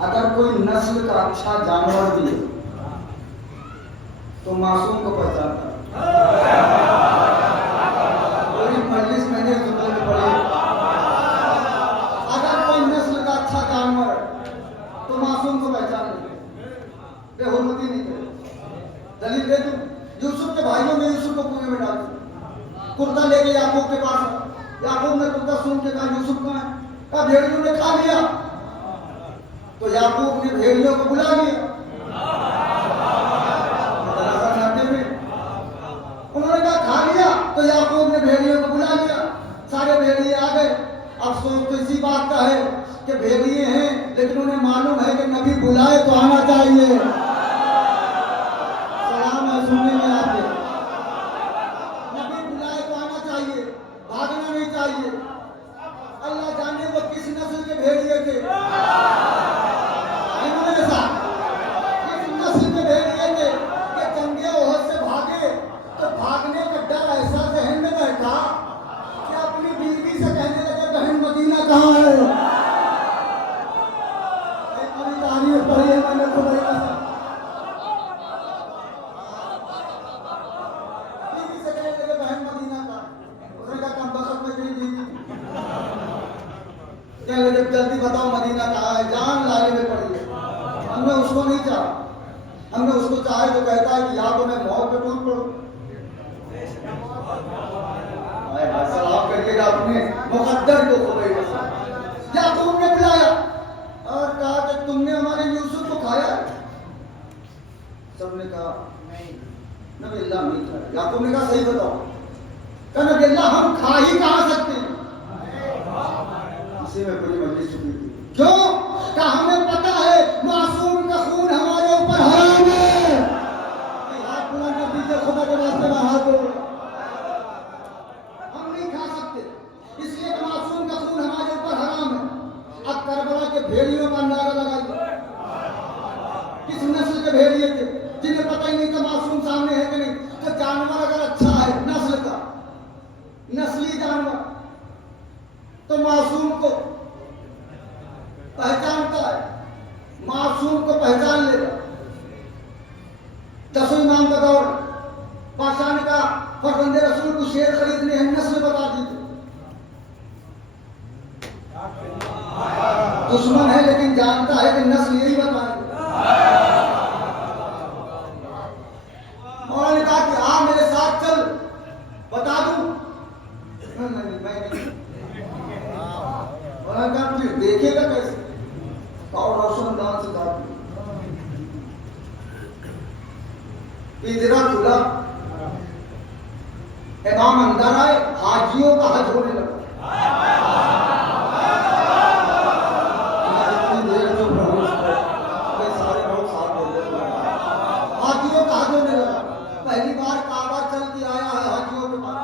अगर कोई नस्ल का अच्छा जानवर भी है तो मासूम को पहचानता है। पूरी मजलिस मैंने जुमले पढ़े, अगर कोई नस्ल का अच्छा जानवर है तो मासूम को पहचान लेते, बेहुरमती नहीं करे। दलील दे दूं, यूसुफ के भाइयों में यूसुफ को कुएं में डाल दिया, कुर्ता लेके याकूब के पास। याकूब ने कुर्ता सुन के कहा यूसुफ कहाँ है? कहा भेड़ियों ने खा लिया। तो याकूब ने भेड़ियों को बुला लिया। उन्होंने कहा खा लिया, तो याकूब ने भेड़ियों को बुला लिया। सारे भेड़िए आ गए। अफसोस तो इसी बात का है कि भेड़िए हैं, लेकिन उन्हें मालूम है कि नबी बुलाए तो आना चाहिए। सलाम है सुनने में आपके, नबी बुलाए तो आना चाहिए, भागना नहीं चाहिए। अल्लाह जाने वो किस नस्ल के भेड़िए थे, किस नस्ल के भेड़िए थे कि जंगे ओहद से भागे तो भागने का डर ऐसा जहन में बैठा कि अपनी बीवी से कहने लगे बहन मदीना कहाँ है। तारीफ पढ़ी है मैंने खुदा की कसम। बीवी से कहने लगे बहन मदीना का। उसने कहा कम बखत में तेरी बीवी, कहने लगे जल्दी बताओ मदीना कहाँ है, जान लाने में पड़ी है। हमने उसको नहीं चाहा, हमने उसको चाहे तो कहता है कि या तो मैं मौत पे टूट पड़ूं। सलाम करिएगा अपने मुकद्दर को खुदा की कसम। याकूब ने बुलाया और कहा कि तुमने हमारे यूसुफ को खाया? सबने कहा नहीं, नबी अल्लाह नहीं खाया। याकूब ने कहा सही बताओ। कहा नबी अल्लाह हम खा ही कहाँ सकते हैं। इसी में पूरी मजलिस चुकी थी। क्यों? कहा हमें पता है मासूम का खून हमारे ऊपर हराम है। हाथ बुलंद कर दीजिए खुदा के वास्ते में, हाथ दो। हम नहीं खा सकते, इसलिए मासूम का खून हमारे ऊपर हराम है। अब करबला के भेड़ियों का अंदाजा लगाइए, किस नस्ल के भेड़िए थे जिन्हें पता ही नहीं था मासूम सामने है कि नहीं। तो जानवर अगर अच्छा है नस्ल का, नस्ली जानवर, तो मासूम को पहचानता है, मासूम को पहचान लेगा। 10 इमाम का दौर, बादशाह ने कहा फरजंदे रसूल को शेर खरीदने हैं, नस्ल बता दीजिए। दुश्मन है लेकिन जानता है कि नस्ल यही बताएंगे। मौला ने कहा कि आप मेरे साथ चल, बता दूं? नहीं मैं नहीं। मौला ने कहा फिर देखेगा कैसे? और रोशन दान से कहा पिंजरा खुला, इमाम अंदर आए, हाजियों का हज होने लगा। हाजियों का हज होने लगा। पहली बार काबा चल के आया है हाजियों के पास,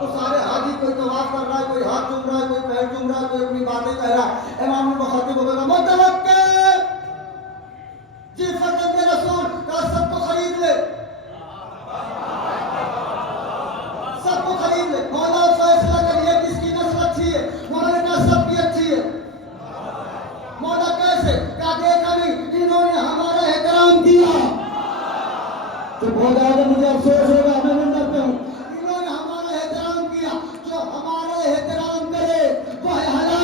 तो सारे हाजी कोई तवाफ कर रहा है, कोई हाथ चूम रहा है, कोई पैर चूम रहा है, कोई अपनी बातें कह रहा है। इमाम ने बखते बोला मुतवक्किल जी फरजंदे रसूल का सबको खरीद ले, सबको खरीद ले। मौला फैसला करिए किसकी नस्ल अच्छी है। मौला ने कहा सबकी अच्छी है। मौला कैसे? क्या देखा नहीं इन्होंने हमारा एहतराम किया। तो बहुत ज्यादा मुझे अफसोस होगा, मैं मंदिर पे हूँ। इन्होंने हमारा एहतराम किया, जो हमारा एहतराम करे वह हलाल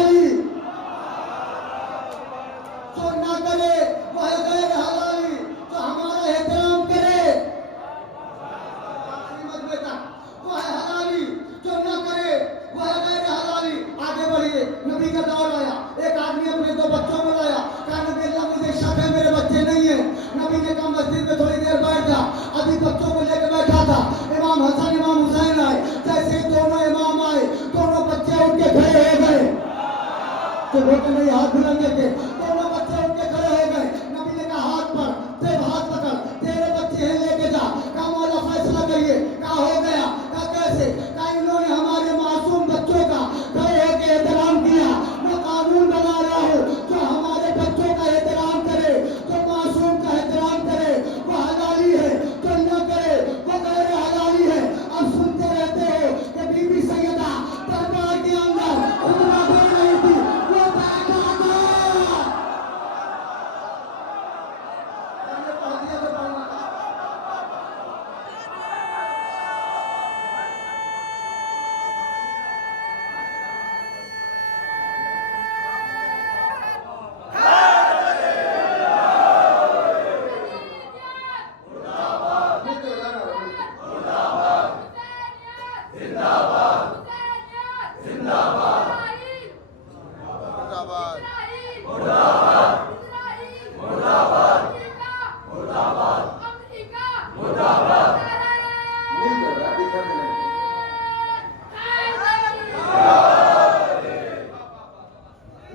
तो बेटे ने हाथ बुलंद करके दोनों बच्चे उनके खड़े हो गए। नबी ने कहा हाथ पर तेरे हाथ पकड़, तेरे बच्चे हैं लेके जा। कहा मौला फैसला करिए। कहा हो गया। कहा कैसे? कहा इन्होंने हमारे मासूम बच्चों का खड़े होकर एहतराम किया। मैं कानून बना रहा हूँ, जो हमारे बच्चों का एहतराम करे, जो मासूम का एहतराम करे वो हलाली है, जो न करे वो गैर हलाली है। अब सुनते रहते हो कि बीबी सैयदा दरबार के अंदर खुतबा दे रही थी, वो बैठा था।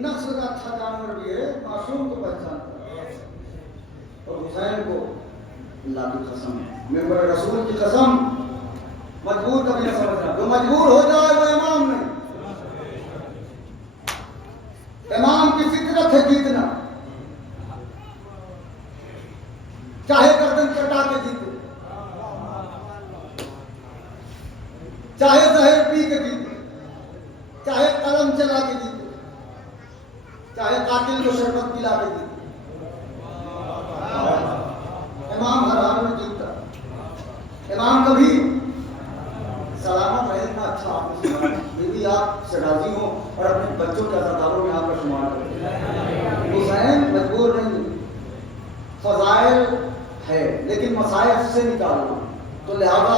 नस्ल का अच्छा जानवर भी है, मासूम को पहचानता है। और हुसैन को अल्लाह की कसम, मेंबर रसूल की कसम, मजबूर कभी न समझना। जो मजबूर हो जाए वो इमाम नहीं। इमाम की फितरत है जीतना, चाहे गर्दन कटा के जीते, चाहे जहर पी के जीते, चाहे कलम चला के जीते, चाहे कातिल को शरबत पिला के जीते। इमाम हर हाल में जीतता। इमाम कभी सलामत रहना अच्छा आपने सुना। यदि आप से राजी हो और अपने बच्चों के अज़ादारों में आपका शुमार करें। हुसैन मजबूर नहीं, फजाइल है लेकिन मसाइल से निकालो, तो लिहाजा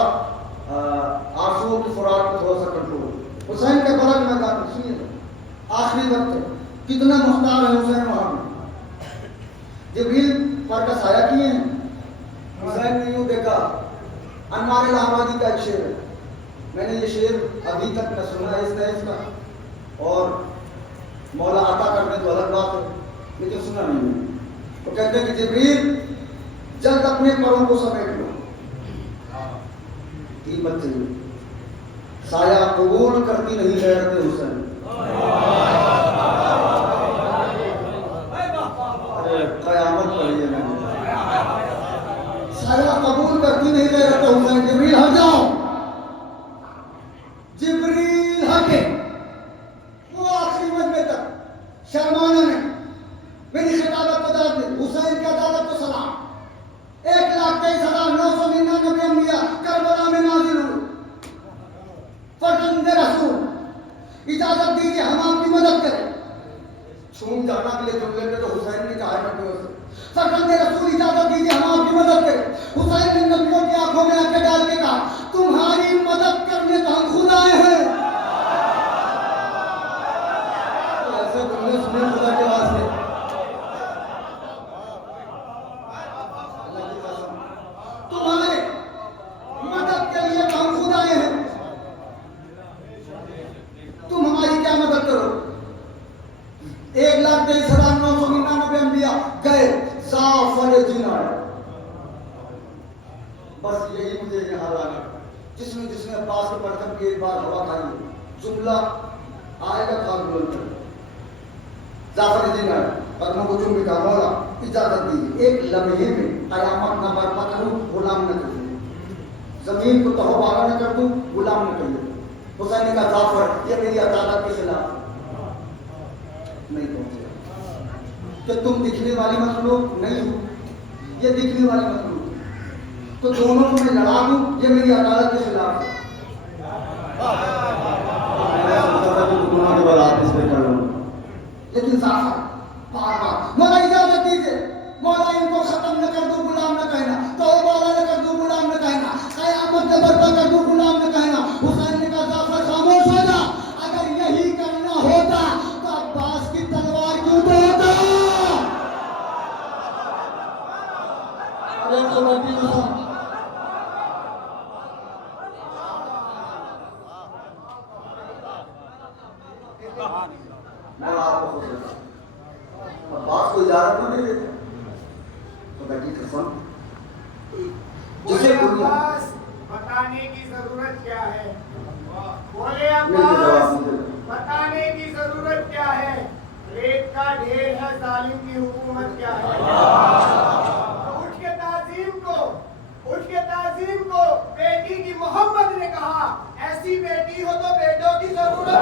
आंसुओं की फुराक में थोड़ा सा कंट्रोल। हुसैन के बलग में गाना सुनिए, आखिरी वक्त है, कितना मुख्तार है हुसैन वहां में। जिब्रील पर का साया किए हैं। हुसैन ने यूं देखा, अनवार इलाहाबादी का एक शेर है, मैंने ये शेर अभी तक न सुना है इस तहज का, और मौला आता करने तो अलग बात है, लेकिन सुना नहीं है। तो कहते हैं कि जिब्रील जल्द अपने परों को समेट लो। 3 बच्चे, साया कबूल करती नहीं गैरत हुसैन। कयामत पड़ी है मैंने, साया कबूल करती नहीं गैरत हुसैन। जिब्रील हट जाओ, जिब्रील हटे। वो आखिरी मजमे तक शर्माना नहीं, मेरी खिताबत को दाद दे, हुसैन की अदालत को सलाम। 1,23,999 अंबिया करबला में नाजिल हुए। फर्जंद रसूल, इजाजत दीजिए हम आपकी मदद करें। छूम जाना के लिए जुमले में तो हुसैन ने कहा है, फर्जंद रसूल इजाजत दीजिए हम आपकी मदद करें। हुसैन ने नबियों की आंखों में आंखें डाल के कहा, तुम्हारी मदद करने तो हम खुद आए हैं। तो ऐसे जुमले सुने खुदा के वास्ते, तुम्हारे मदद के लिए तो हम खुद आए हैं, तुम हमारी क्या मदद करो। 1,23,999 अंबिया गए, साफर जीना है। बस यही मुझे यहाँ लाना, जिसने जिसने अब्बास के परचम की एक बार हवा खाई, जुमला आएगा खान बुलंद कर। जाफर जीना है, कदमों को चुम का मौला इजाजत दी, एक लम्हे में कयामत न बर्पा करूं, गुलाम न करिए। जमीन को तहबारा न कर दूं, गुलाम न करिए। हुसैन ने कहा, जाफर ये मेरी अदालत के खिलाफ नहीं पहुंचेगा। कि तुम दिखने वाली मखलूक नहीं हो, ये दिखने वाली मखलूक, तो दोनों को मैं लड़ा दूं, ये मेरी अदालत के खिलाफ है। लेकिन जाफर बार बार, मौला इजाजत दीजिए, मौला इनको खत्म न कर दूं, गुलाम न कहना, तौबा न कर दूं, गुलाम न कहना, कयामत न बर्पा कर दूं, गुलाम न कहना। हुसैन ने कहा, जाफर खामोश हो जा, अगर यही करना होता तो अब्बास की तलवार क्यों तो होता। अरे खुदा की कसम, मैं आपको हो जाता। अब्बास को इजाजत नहीं देते तो बेटी कसम जिसे अब्बास बताने की जरूरत क्या है? बोले अब्बास बताने की जरूरत क्या है? रेत का ढेर है, जालिम की हुकूमत क्या है? उठ के ताजीम को बेटी की मोहब्बत ने कहा, ऐसी बेटी हो तो बेटों की जरूरत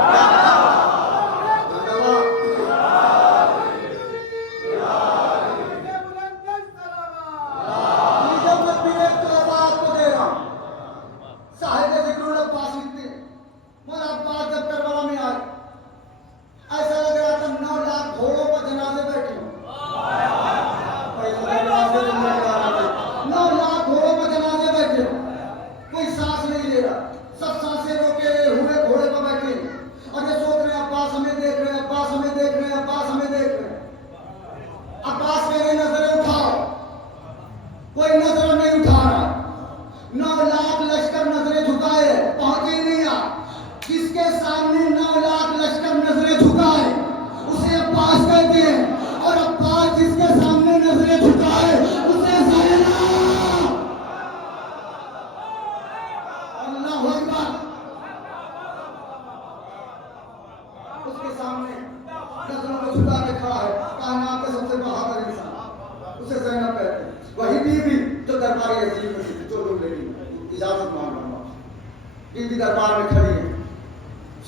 बीबी दरबार में खड़ी है,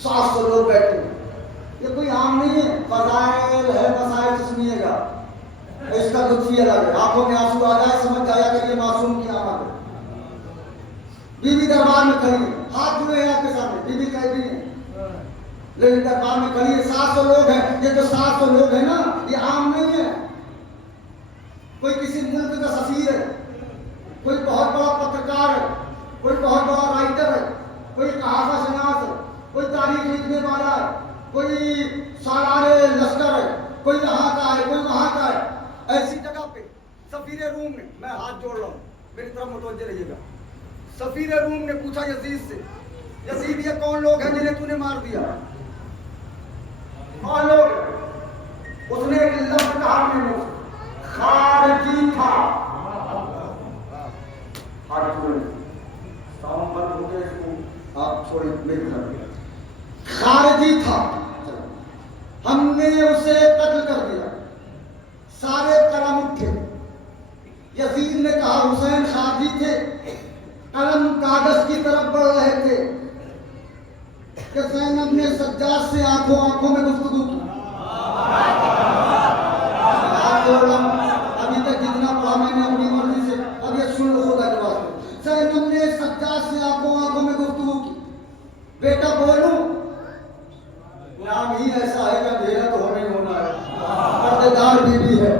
700 लोग बैठे हैं। ये कोई आम नहीं है, फजाइल है, मसाइल तो सुनिएगा, इसका लुत्फ अलग है। आंखों में आंसू आ जाए समझ जाया करिए मासूम की आमद है। बीबी दरबार में खड़ी है, हाथ जुड़े हैं आपके सामने, बीबी कहती है लेकिन दरबार में खड़ी है, 700 लोग हैं। ये जो 700 लोग हैं ना, ये आम नहीं है। कोई किसी मुल्क का सफीर है, कोई बहुत बड़ा पत्रकार है, कोई बहुत बड़ा राइटर है, कोई कहावत शनास है, कोई तारीख लिखने वाला है, कोई सालारे लश्कर है, कोई यहाँ का है, कोई वहाँ का है। ऐसी जगह पे सफीर रूम ने, मैं हाथ जोड़ रहा हूँ, मेरी तरफ मुतवज्जे रहिएगा। सफीर रूम ने पूछा यजीद से, यजीद ये कौन लोग हैं जिन्हें तूने मार दिया? कौन लोग? उसने एक लफ्ज़ कहा अपने मुंह से, खारजी था। हाथ जोड़े, साउंड बंद हो गया, इसको आप छोड़े, मेरी तरफ। खारजी था, हमने उसे कत्ल कर दिया। सारे कलम उठे। यजीद ने कहा हुसैन खारजी थे, कलम कागज की तरफ बढ़ रहे थे कि ज़ैनब ने सज्जाद से आंखों आंखों में गुफ्तगू की। अभी तक जितना पढ़ा मैंने अपनी मर्जी से, अब ये सुन लो खुदा के वास्ते। ज़ैनब ने सज्जाद से आंखों आंखों में गुफ्तगू की। बेटा बोलूं? नाम ही ऐसा है कि अंधेरा तो हमें होना है, पर्देदार बीवी है,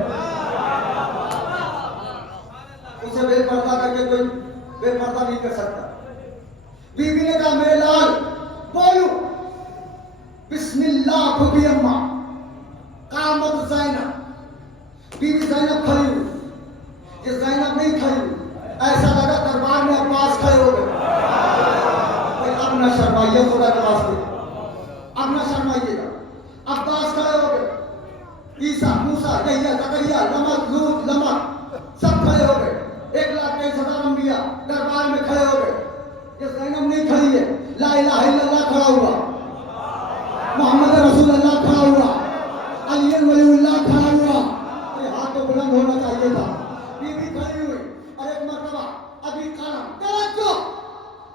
उसे बेपर्दा करके कोई बेपर्दा नहीं कर सकता। बीवी ने कहा मेरे लाल बोलूं? बिस्मिल्लाह फुफी अम्मा, कामत ज़ैनब। बीवी ज़ैनब खड़ी हुई, ये ज़ैनब नहीं खड़ी हुई, ऐसा लगा दरबार में अब्बास खड़े हो गए। अब न शर्माइए खुदा के वास्ते, अब न शर्माइएगा। अब्बास खड़े हो गए, ईसा मूसा यहया जकरिया नमक लूत लमक सब खड़े हो गए। 1,23,000 अंबिया दरबार में खड़े हो गए। ये ज़ैनब नहीं खड़ी है, ला इलाहा इल्लल्लाह खड़ा हुआ, मोहम्मद रसूलुल्लाह खड़ा हुआ, अली वलीउल्लाह खड़ा हुआ। ये हाथ तो बुलंद होना चाहिए था। बीवी खड़ी हुई और एक मर्तबा अभी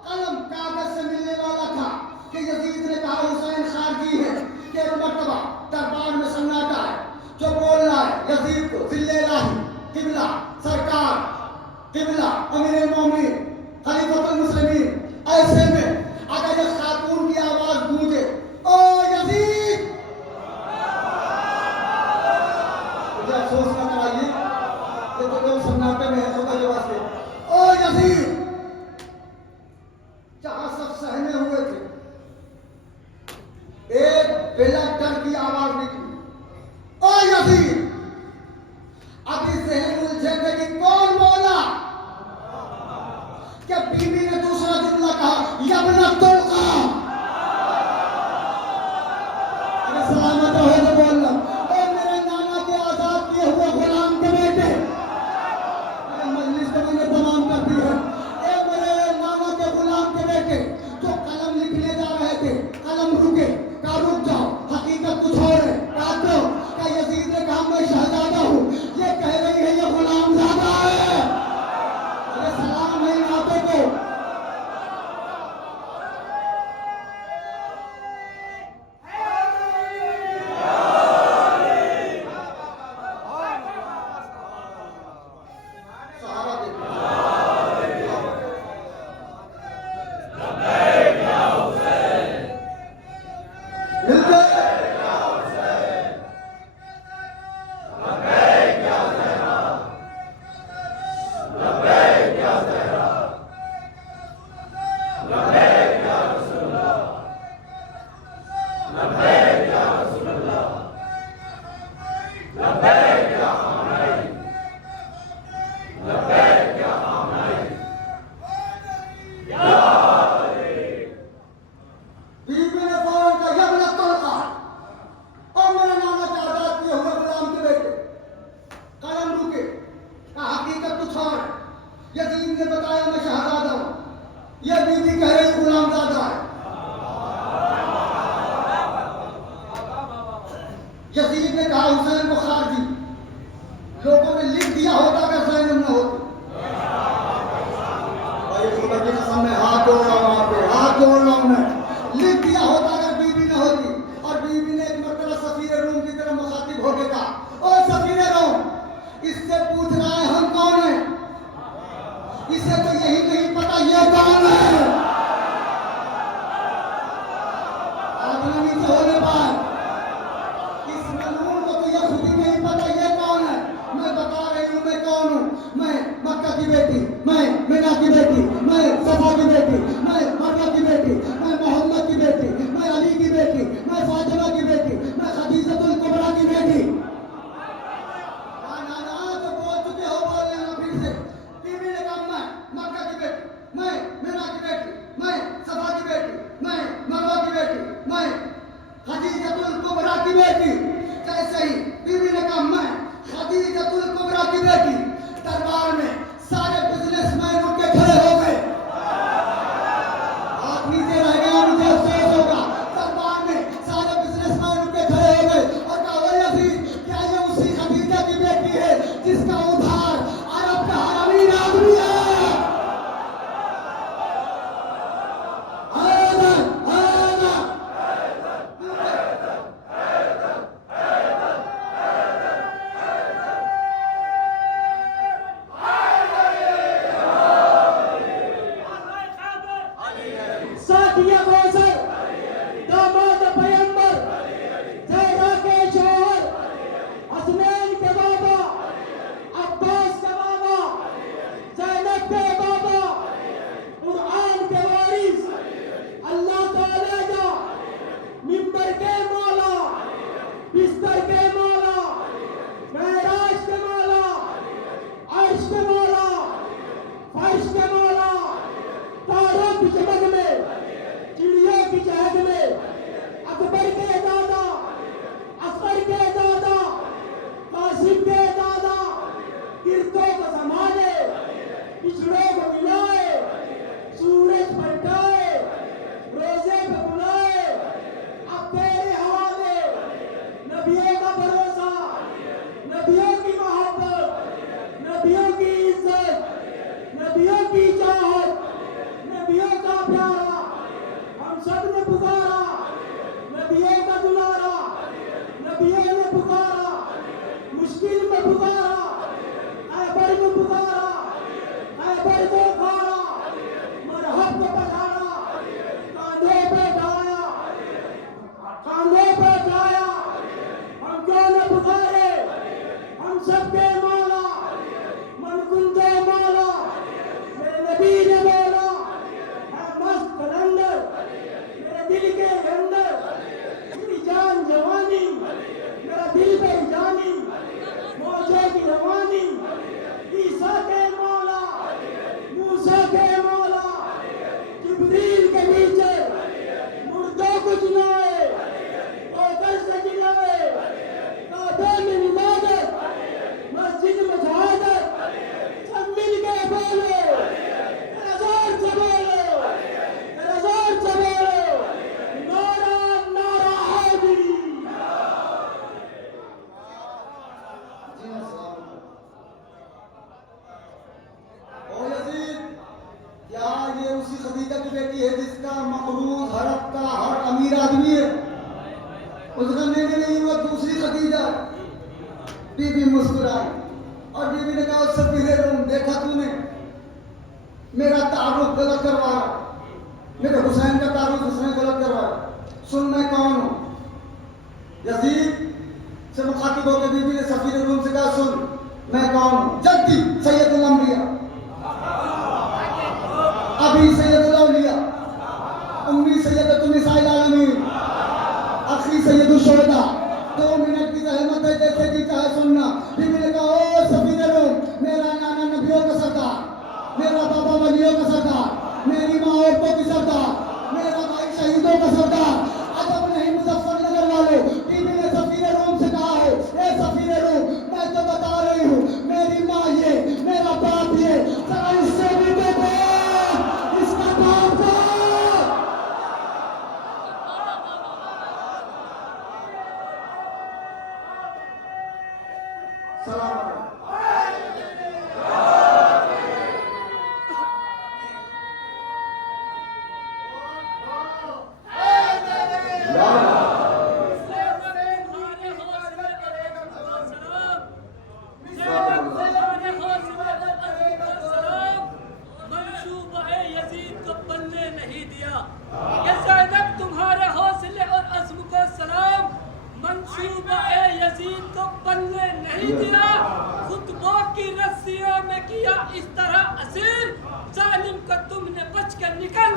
कलम कागज से मिलने वाला था कि यजीद ने कहा हुसैन खारजी है कि एक मर्तबा दरबार में सन्नाटा है। जो बोल रहा है यजीद को जिल्ले इलाही किबला सरकार किबला अमीरुल मोमिनीन खलीफतुल मुस्लिमीन। ऐसे में अगर ये खातून की आवाज गूंजे, ओ यजीद, मुझे अफसोस न कराइए, ये तो लोग सन्नाटे में है खुदा के वास्ते। ओ यजीद, जहां सब सहमे हुए थे, एक बिला डर की आवाज निकली, ओ यजीद। अभी जहन उलझे थे कि कौन बोला, क्या बीवी ने दूसरा जुमला कहा, यबना तुल्का। अरे सलामत हो तो बोलना, यजीद ने कहा हुसैन को खारजी, लोगों ने लिख दिया होता अगर ज़ैनब न होती। भाई खुदा की कसम मैं हाथ जोड़ रहा हूँ, वहां पे हाथ जोड़ रहा हूँ, मैं लिख दिया होता अगर बीबी न होती। और बीबी ने एक मरतबा सफीर रूम की तरह मुखातिब होकर कहा, ओ सफीर रूम, इससे पूछ रहा है हम कौन है, इसे तो यही नहीं पता ये कौन है। आदमी नीचे होने पाए, इस मनून को तो ये खुद ही नहीं पता ये कौन है। मैं बता रही हूँ मैं कौन हूँ। मैं मक्का की बेटी, मैं मीना की बेटी, मैं सफा की बेटी, मैं मरवा की बेटी, मैं मोहम्मद की बेटी, मैं अली की बेटी, मैं फातिमा की बेटी, मैं खदीजतुल कुबरा की बेटी। तो बोल चुके हो, बोल लेना फिर से। बीवी ने कहा मैं मक्का की बेटी, मैं मीना की बेटी, मैं सफा की बेटी, मैं मरवा की बेटी, मैं खदीजतुल कुबरा की बेटी। जैसे ही बीवी ने कहा मैं खदीजतुल कुबरा की बेटी, दरबार में सारे बिजनेसमैन उठ के खड़े हो गए। हाथ नीचे रह गया, मुझे अफसोस होगा। दरबार में सारे बिजनेसमैन उठ के खड़े हो गए और कहा, ओ यजीद, क्या ये उसी खदीजा की बेटी है जिसका उधार अरब का हर अमीर आदमी है? साथिया कौसर, दामाद पैगंबर, ज़हरा के शौहर, हसनैन के बाबा, अब्बास के बाबा, ज़ैनब के बाबा, कुरान के वारिस, अल्लाह ताला का मिंबर के मौला, बिस्तर के मौला, मेराज के मौला, अर्श के मौला, फर्श के मौला, तारों की चमक में, चिड़ियों की चहक में, अकबर के दादा, असगर के दादा, कासिम के दादा, गिरतों को संभाले, पिछड़ों को मिलाए, सूरज पलटाए, रोजे पे बुलाए, अब तेरे हवाले, नबियों का भरोसा, नबियों की मोहब्बत, नबियों की इज्जत, नबियों की चाहत, नबियों का प्यारा, हम सब ने पुकारा, नबियों का दुलारा, नबियों ने पुकारा, मुश्किल में पुकारा, खैबर में पुकारा, खैबर को खारा, मरहब को पधारा, कांधों पे ढाया, कांधों पे ढाया, हम क्यों न पुकारे, हम सबके मौला, मन कुंदे मौला, मेरे नबी ने बोला, मस्त कलंदर, मेरे दिल के अंदर, मेरी जान जवानी, मेरा दिल पे जानी, मौजों की रवानी, ईसा के मौला, मूसा के मौला, जिब्रील के नीचे, मुर्दों को जिलाए, औकर से जिलाए, काबे में इबादत, मस्जिद में शहादत, सब मिल के बोलो, तेरा जोर से बोलो, तेरा जोर से बोलो, नारा नारा हैदरी। ओ यजीद, क्या ये उसी खदीजा की बेटी है जिसका मकरूज हरब का हर अमीर आदमी है? उसका नहीं, वो दूसरी खदीजा। बीबी मुस्कुराई और बीबी ने कहा, उससे पीछे रूम देखा तूने, मेरा तारुफ गलत करवा रहा, मेरे हुसैन का तारुफ उसने गलत करवाया। सुन मैं कौन हूं? यजीद से मुखातिब होकर बीबी ने सफीर रूम से कहा, सुन मैं कौन हूं? जद्दी सैयदुल अंबिया, अभी सैयदुल औलिया, उम्मी सैयदतुन निसाइल आलमीन, आखिरी सैयदुल शुहदा। 2 मिनट की जहमत है, जैसे कि चाहे सुनना। बीबी ने कहा, ओ सफीर रूम, मेरा नाना नबियों का सरदार, मेरा बाबा वलियों का सरदार, मेरी माँ औरतों की सरदार, मेरा भाई शहीदों का सरदार, अदब नहीं मुजफ्फरनगर वालों। बीबी ने सफीर रूम से कहा है, ए सफीर रूम, मैं तो बता रही हूँ, मेरी माँ ये, मेरा बाप ये, जरा इससे भी देखो, इसका बाप था। सलामत इस तरह असीर जालिम को तुमने बच कर निकल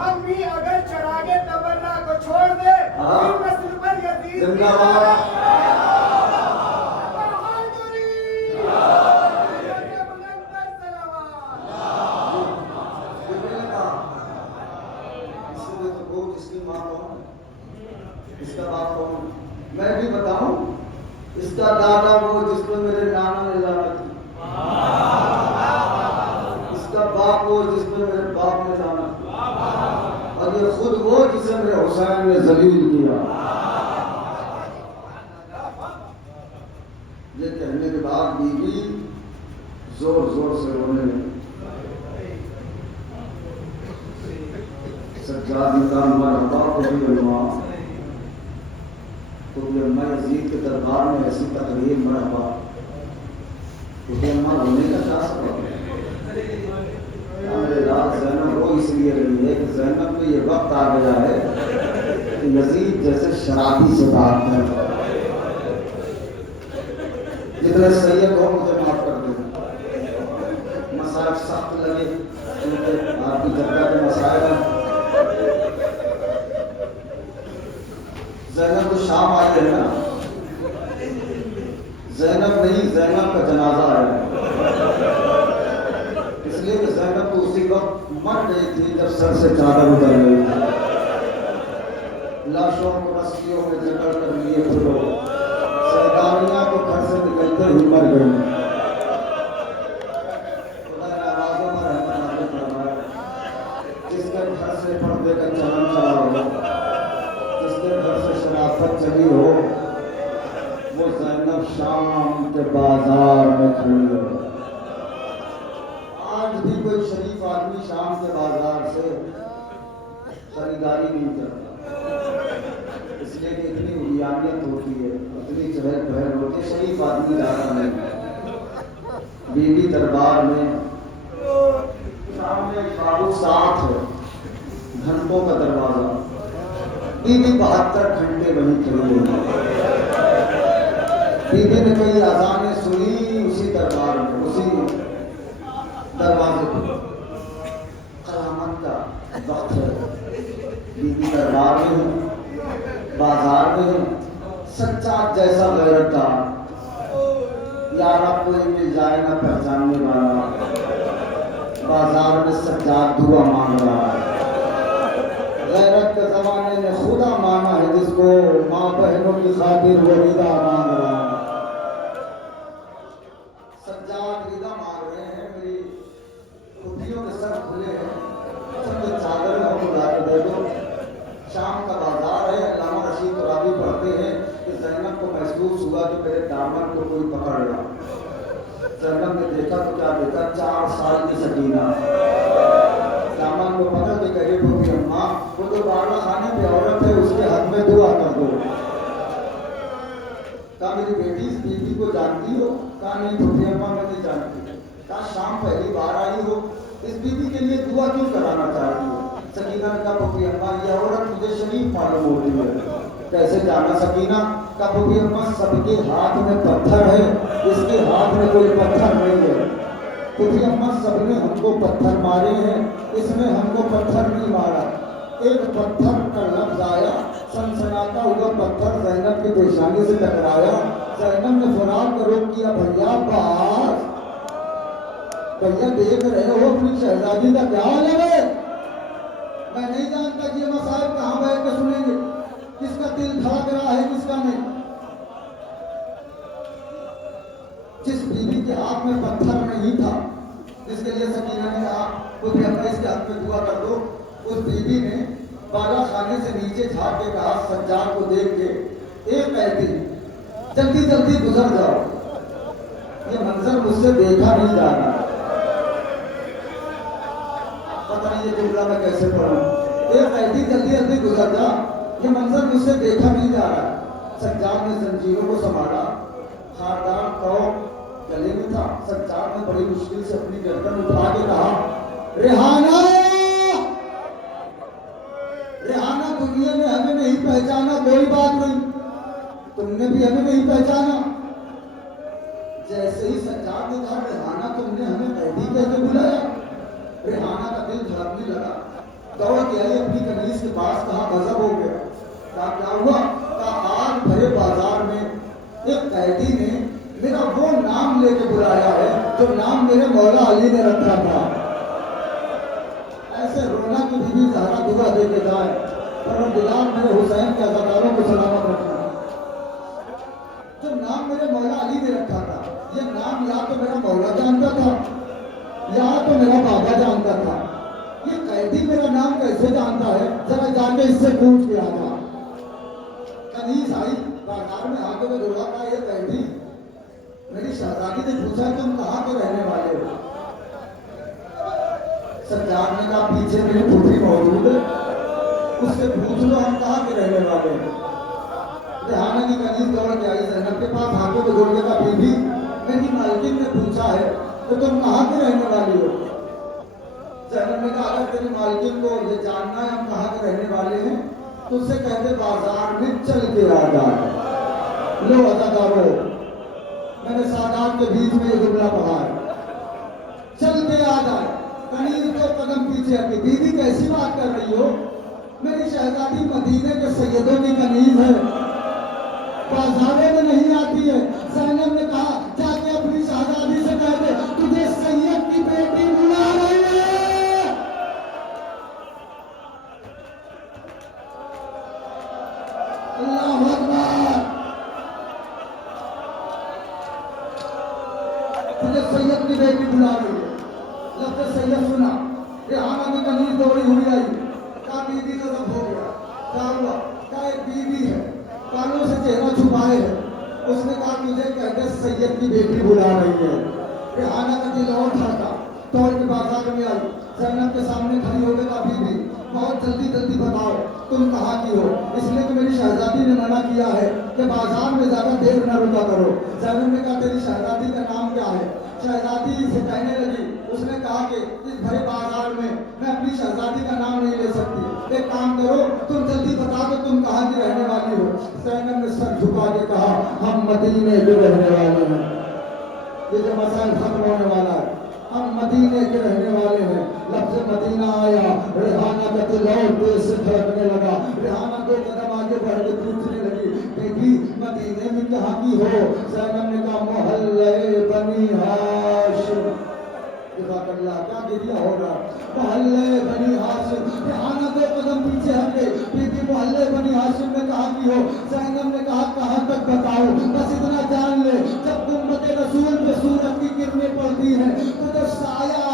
हम भी अगर चढ़ागे तमन्ना को छोड़ दे नस्ल पर यजीद इसका बाप कौन? मैं भी बताऊं, इसका दादा वो जिसको मेरे नाना ने लानत की, इसका बाप वो जिसको मेरे बाप ने लानत की, और ये खुद वो जिसे मेरे हुसैन ने जलील किया। ये कहने के बाद बीवी जोर जोर से रोने लगी। सज्जाद निकाल मरहबा को भी बनवा तो अम्मा यजीद के दरबार में ऐसी तकरीर मरहबा तो अम्मा रोने का क्या सबब है? मेरे रात ज़ैनब रो इसलिए रही है कि ज़ैनब को ये वक्त आ गया है कि यजीद जैसे शराबी से बात है। जितने सैयद हो मुझे माफ कर दो, मसाइल सख्त लगे क्योंकि आपकी जगह के मसाइल हैं। ज़ैनब तो शाम आई है ना, ज़ैनब नहीं ज़ैनब का जनाजा है, इसलिए कि ज़ैनब तो उसी वक्त मर गई थी जब सर से चादर उतर गई थी। लाशों को रस्सियों में जकड़ कर लिए फिरो, सरदारियां को घर से निकलते ही मर गई। आवाजों में रहना जिसके घर से पर्दे का चलन चला हो, घर से शराफत चली हो, वो ज़ैनब शाम के बाजार में खड़ी हो। आज भी कोई शरीफ आदमी शाम के बाजार से खरीदारी नहीं करता, इसलिए कि इतनी उलियानियत होती है, इतनी चहल पहल होती है, शरीफ आदमी जाता नहीं। बीबी दरबार में सामने बाबू साथ है, घंटों का दरवाजा, बीबी 72 घंटे वहीं खड़ी रही। बीबी ने कई अज़ानें सुनी उसी दरबार में, उसी दरवाजे पर। क़यामत का वक्त है, बीबी दरबार में है, बाजार में है, सच्चा जैसा गैरतदार, यार कोई मिल जाए ना पहचानने वाला, बाजार में सज्जाद दुआ मांग रहा है। गैरत के ज़माने में खुदा माना है जिसको, माँ बहनों की खातिर वो रिदा मांग रहा है। सज्जाद रिदा मांग रहे हैं, मेरी खुदियों के सर खुले हैं, सबके चादर में उड़ा के दे दो। शाम का बाजार है, अल्लामा रशीद तुराबी पढ़ते हैं कि ज़ैनब को महसूस हुआ कि मेरे दामन को कोई पकड़ लिया। ज़ैनब ने देखा तो क्या देखा, 4 साल की सकीना दामन को पकड़ के कहे कि अम्मा वो तो बारह खाने पे औरत है, उसके हक में दुआ कर दो। कहा मेरी बेटी इस बीबी को जानती हो? कहा नहीं फूफी अम्मा मैं नहीं जानती। कहा शाम पहली बार आई हो, इस बीबी के लिए दुआ क्यों कराना चाहती हो? सकीना ने कहा फूफी अम्मा ये औरत मुझे शरीफ मालूम होती है। कैसे जाना सकीना? कहा फूफी अम्मा सबके हाथ में पत्थर है, इसके हाथ में कोई पत्थर नहीं है। फूफी अम्मा सबने हमको पत्थर मारे हैं, इसने हमको पत्थर नहीं मारा। एक पत्थर का लफ्ज आया, सनसनाता हुआ पत्थर ज़ैनब की पेशानी से टकराया। ज़ैनब ने फरार का रोक किया, भैया बास, भैया देख रहे हो अपनी शहजादी का क्या हाल है? मैं नहीं जानता कि ये मसाइल कहाँ बैठ के सुनेंगे, किसका दिल धड़क रहा है किसका नहीं। ये हाथ में पत्थर नहीं था जिसके लिए सकीना ने कहा तो भी अब्बा इसके हाथ में दुआ कर दो। उस बीबी ने बाला खाने से नीचे झाँक के कहा सज्जाद को देख के, एक कैदी जल्दी जल्दी गुजर जाओ, ये मंजर मुझसे देखा नहीं जा रहा। पता नहीं ये जुमला मैं कैसे पढ़ूं। एक कैदी जल्दी जल्दी गुजर जा, ये मंजर मुझसे देखा नहीं जा रहा। सज्जाद ने जंजीरों को संभाला, खारदार तो गले में था। सज्जाद ने बड़ी मुश्किल से अपनी गर्दन उठा के कहा रेहाना, रेहाना दुनिया ने हमें नहीं पहचाना, कोई बात नहीं, तुमने भी हमें नहीं पहचाना। जैसे ही सज्जाद ने कहा रेहाना तुमने हमें कैदी कहकर बुलाया, रेहाना का दिल धड़कने लगा। दौड़ के आई अपनी कनीज के पास, कहा गजब हो गया। कहा क्या हुआ? कहा आज भरे बाजार में एक कैदी ने मेरा वो नाम लेके बुलाया है जो नाम मेरे मौला अली ने रखा था। ऐसे रोना की बीबी ज़हरा दुआ दे के जाए, परवरदिगार मेरे हुसैन के अज़ादारों को सलामत रखना। जो नाम मेरे मौला अली ने रखा था, ये नाम या तो मेरा मौला जानता था या तो मेरा बाबा जानता था। ये कैदी मेरा नाम कैसे जानता है, जरा जाके इससे पूछ के आना। कनीज आई, बाजार में आगे में दौड़ा का ये कैदी, मेरी शहजादी ने पूछा तुम कहाँ के रहने वाले हो? सज्जाद ने कहा पीछे मेरी पुत्री मौजूद है, उससे पूछ लो हम कहाँ के रहने वाले हैं। रेहाना की कनीज दौड़ के आई ज़ैनब के पास, हाथों को जोड़ के कहा बीबी मेरी मालकिन ने पूछा है तो तुम कहाँ के रहने वाली हो? ज़ैनब ने कहा अगर तेरी मालकिन को ये जानना है हम कहाँ के रहने वाले हैं तो उससे कहते बाजार में चल के आ जाए। लो अदाकारो, मैंने सादात के बीच में ये जुमला पढ़ा है, चल के आ जाए। कनीज तो कदम पीछे हटी, बीबी कैसी बात कर रही हो? मेरी शहजादी मदीने के सैयदों की कनीज है, बाजारों में नहीं आती है। ज़ैनब ने कहा जाके अपनी शहजादी से कह दे तुझे सैयद की बेटी बुला रही है। अल्लाहु अकबर, तुझे सैयद की बेटी बुला रही है। लफ्ज़ सैयद सुना, रेहाना की कनीज दौड़ी हुई आई, कहा बीबी का सब हो गया। क्या हुआ? क्या एक बीबी है, कानों से चेहरा छुपाए है, उसने कहा मुझे कहते सैयद की बेटी बुला रही है। रेहाना का दिल और धड़का, दौड़ के बाजार में आई, ज़ैनब के सामने खड़ी हो गई। कहा बीबी बहुत जल्दी जल्दी बताओ तुम कहाँ की हो, इसलिए कि मेरी शहजादी ने मना किया है कि बाजार में ज्यादा देर न रुका करो। ज़ैनब ने कहा तेरी शहजादी का नाम क्या है? शहजादी से कहने लगी, उसने कहा कि इस भरे बाजार में मैं अपनी शहजादी का नाम नहीं ले सकती, एक काम करो तुम जल्दी बता दो तुम कहाँ की रहने वाली हो। ज़ैनब ने सर झुका के कहा हम मदीने के रहने वाले हैं। ये जो मसाइल खत्म होने वाला है, हम मदीने के रहने वाले हैं। लफ्ज़ मदीना आया, रेहाना का दिल और तेज से धड़कने लगा। रेहाना 2 कदम आगे बढ़ के पूछने लगी बेटी मदीने में कहाँ की हो? ज़ैनब ने कहा मोहल्ले बनी हाशिम। क्या गिरिया हो रहा? मोहल्ले बनी हाशिम। रेहाना 2 कदम पीछे हट गई, बीबी मोहल्ले बनी हाशिम में कहाँ की हो? ज़ैनब ने कहा कहाँ तक बताओ, बस इतना जान ले जब गुम्बद रसूल पे सूरज की किरणें पड़ती हैं तो जो साया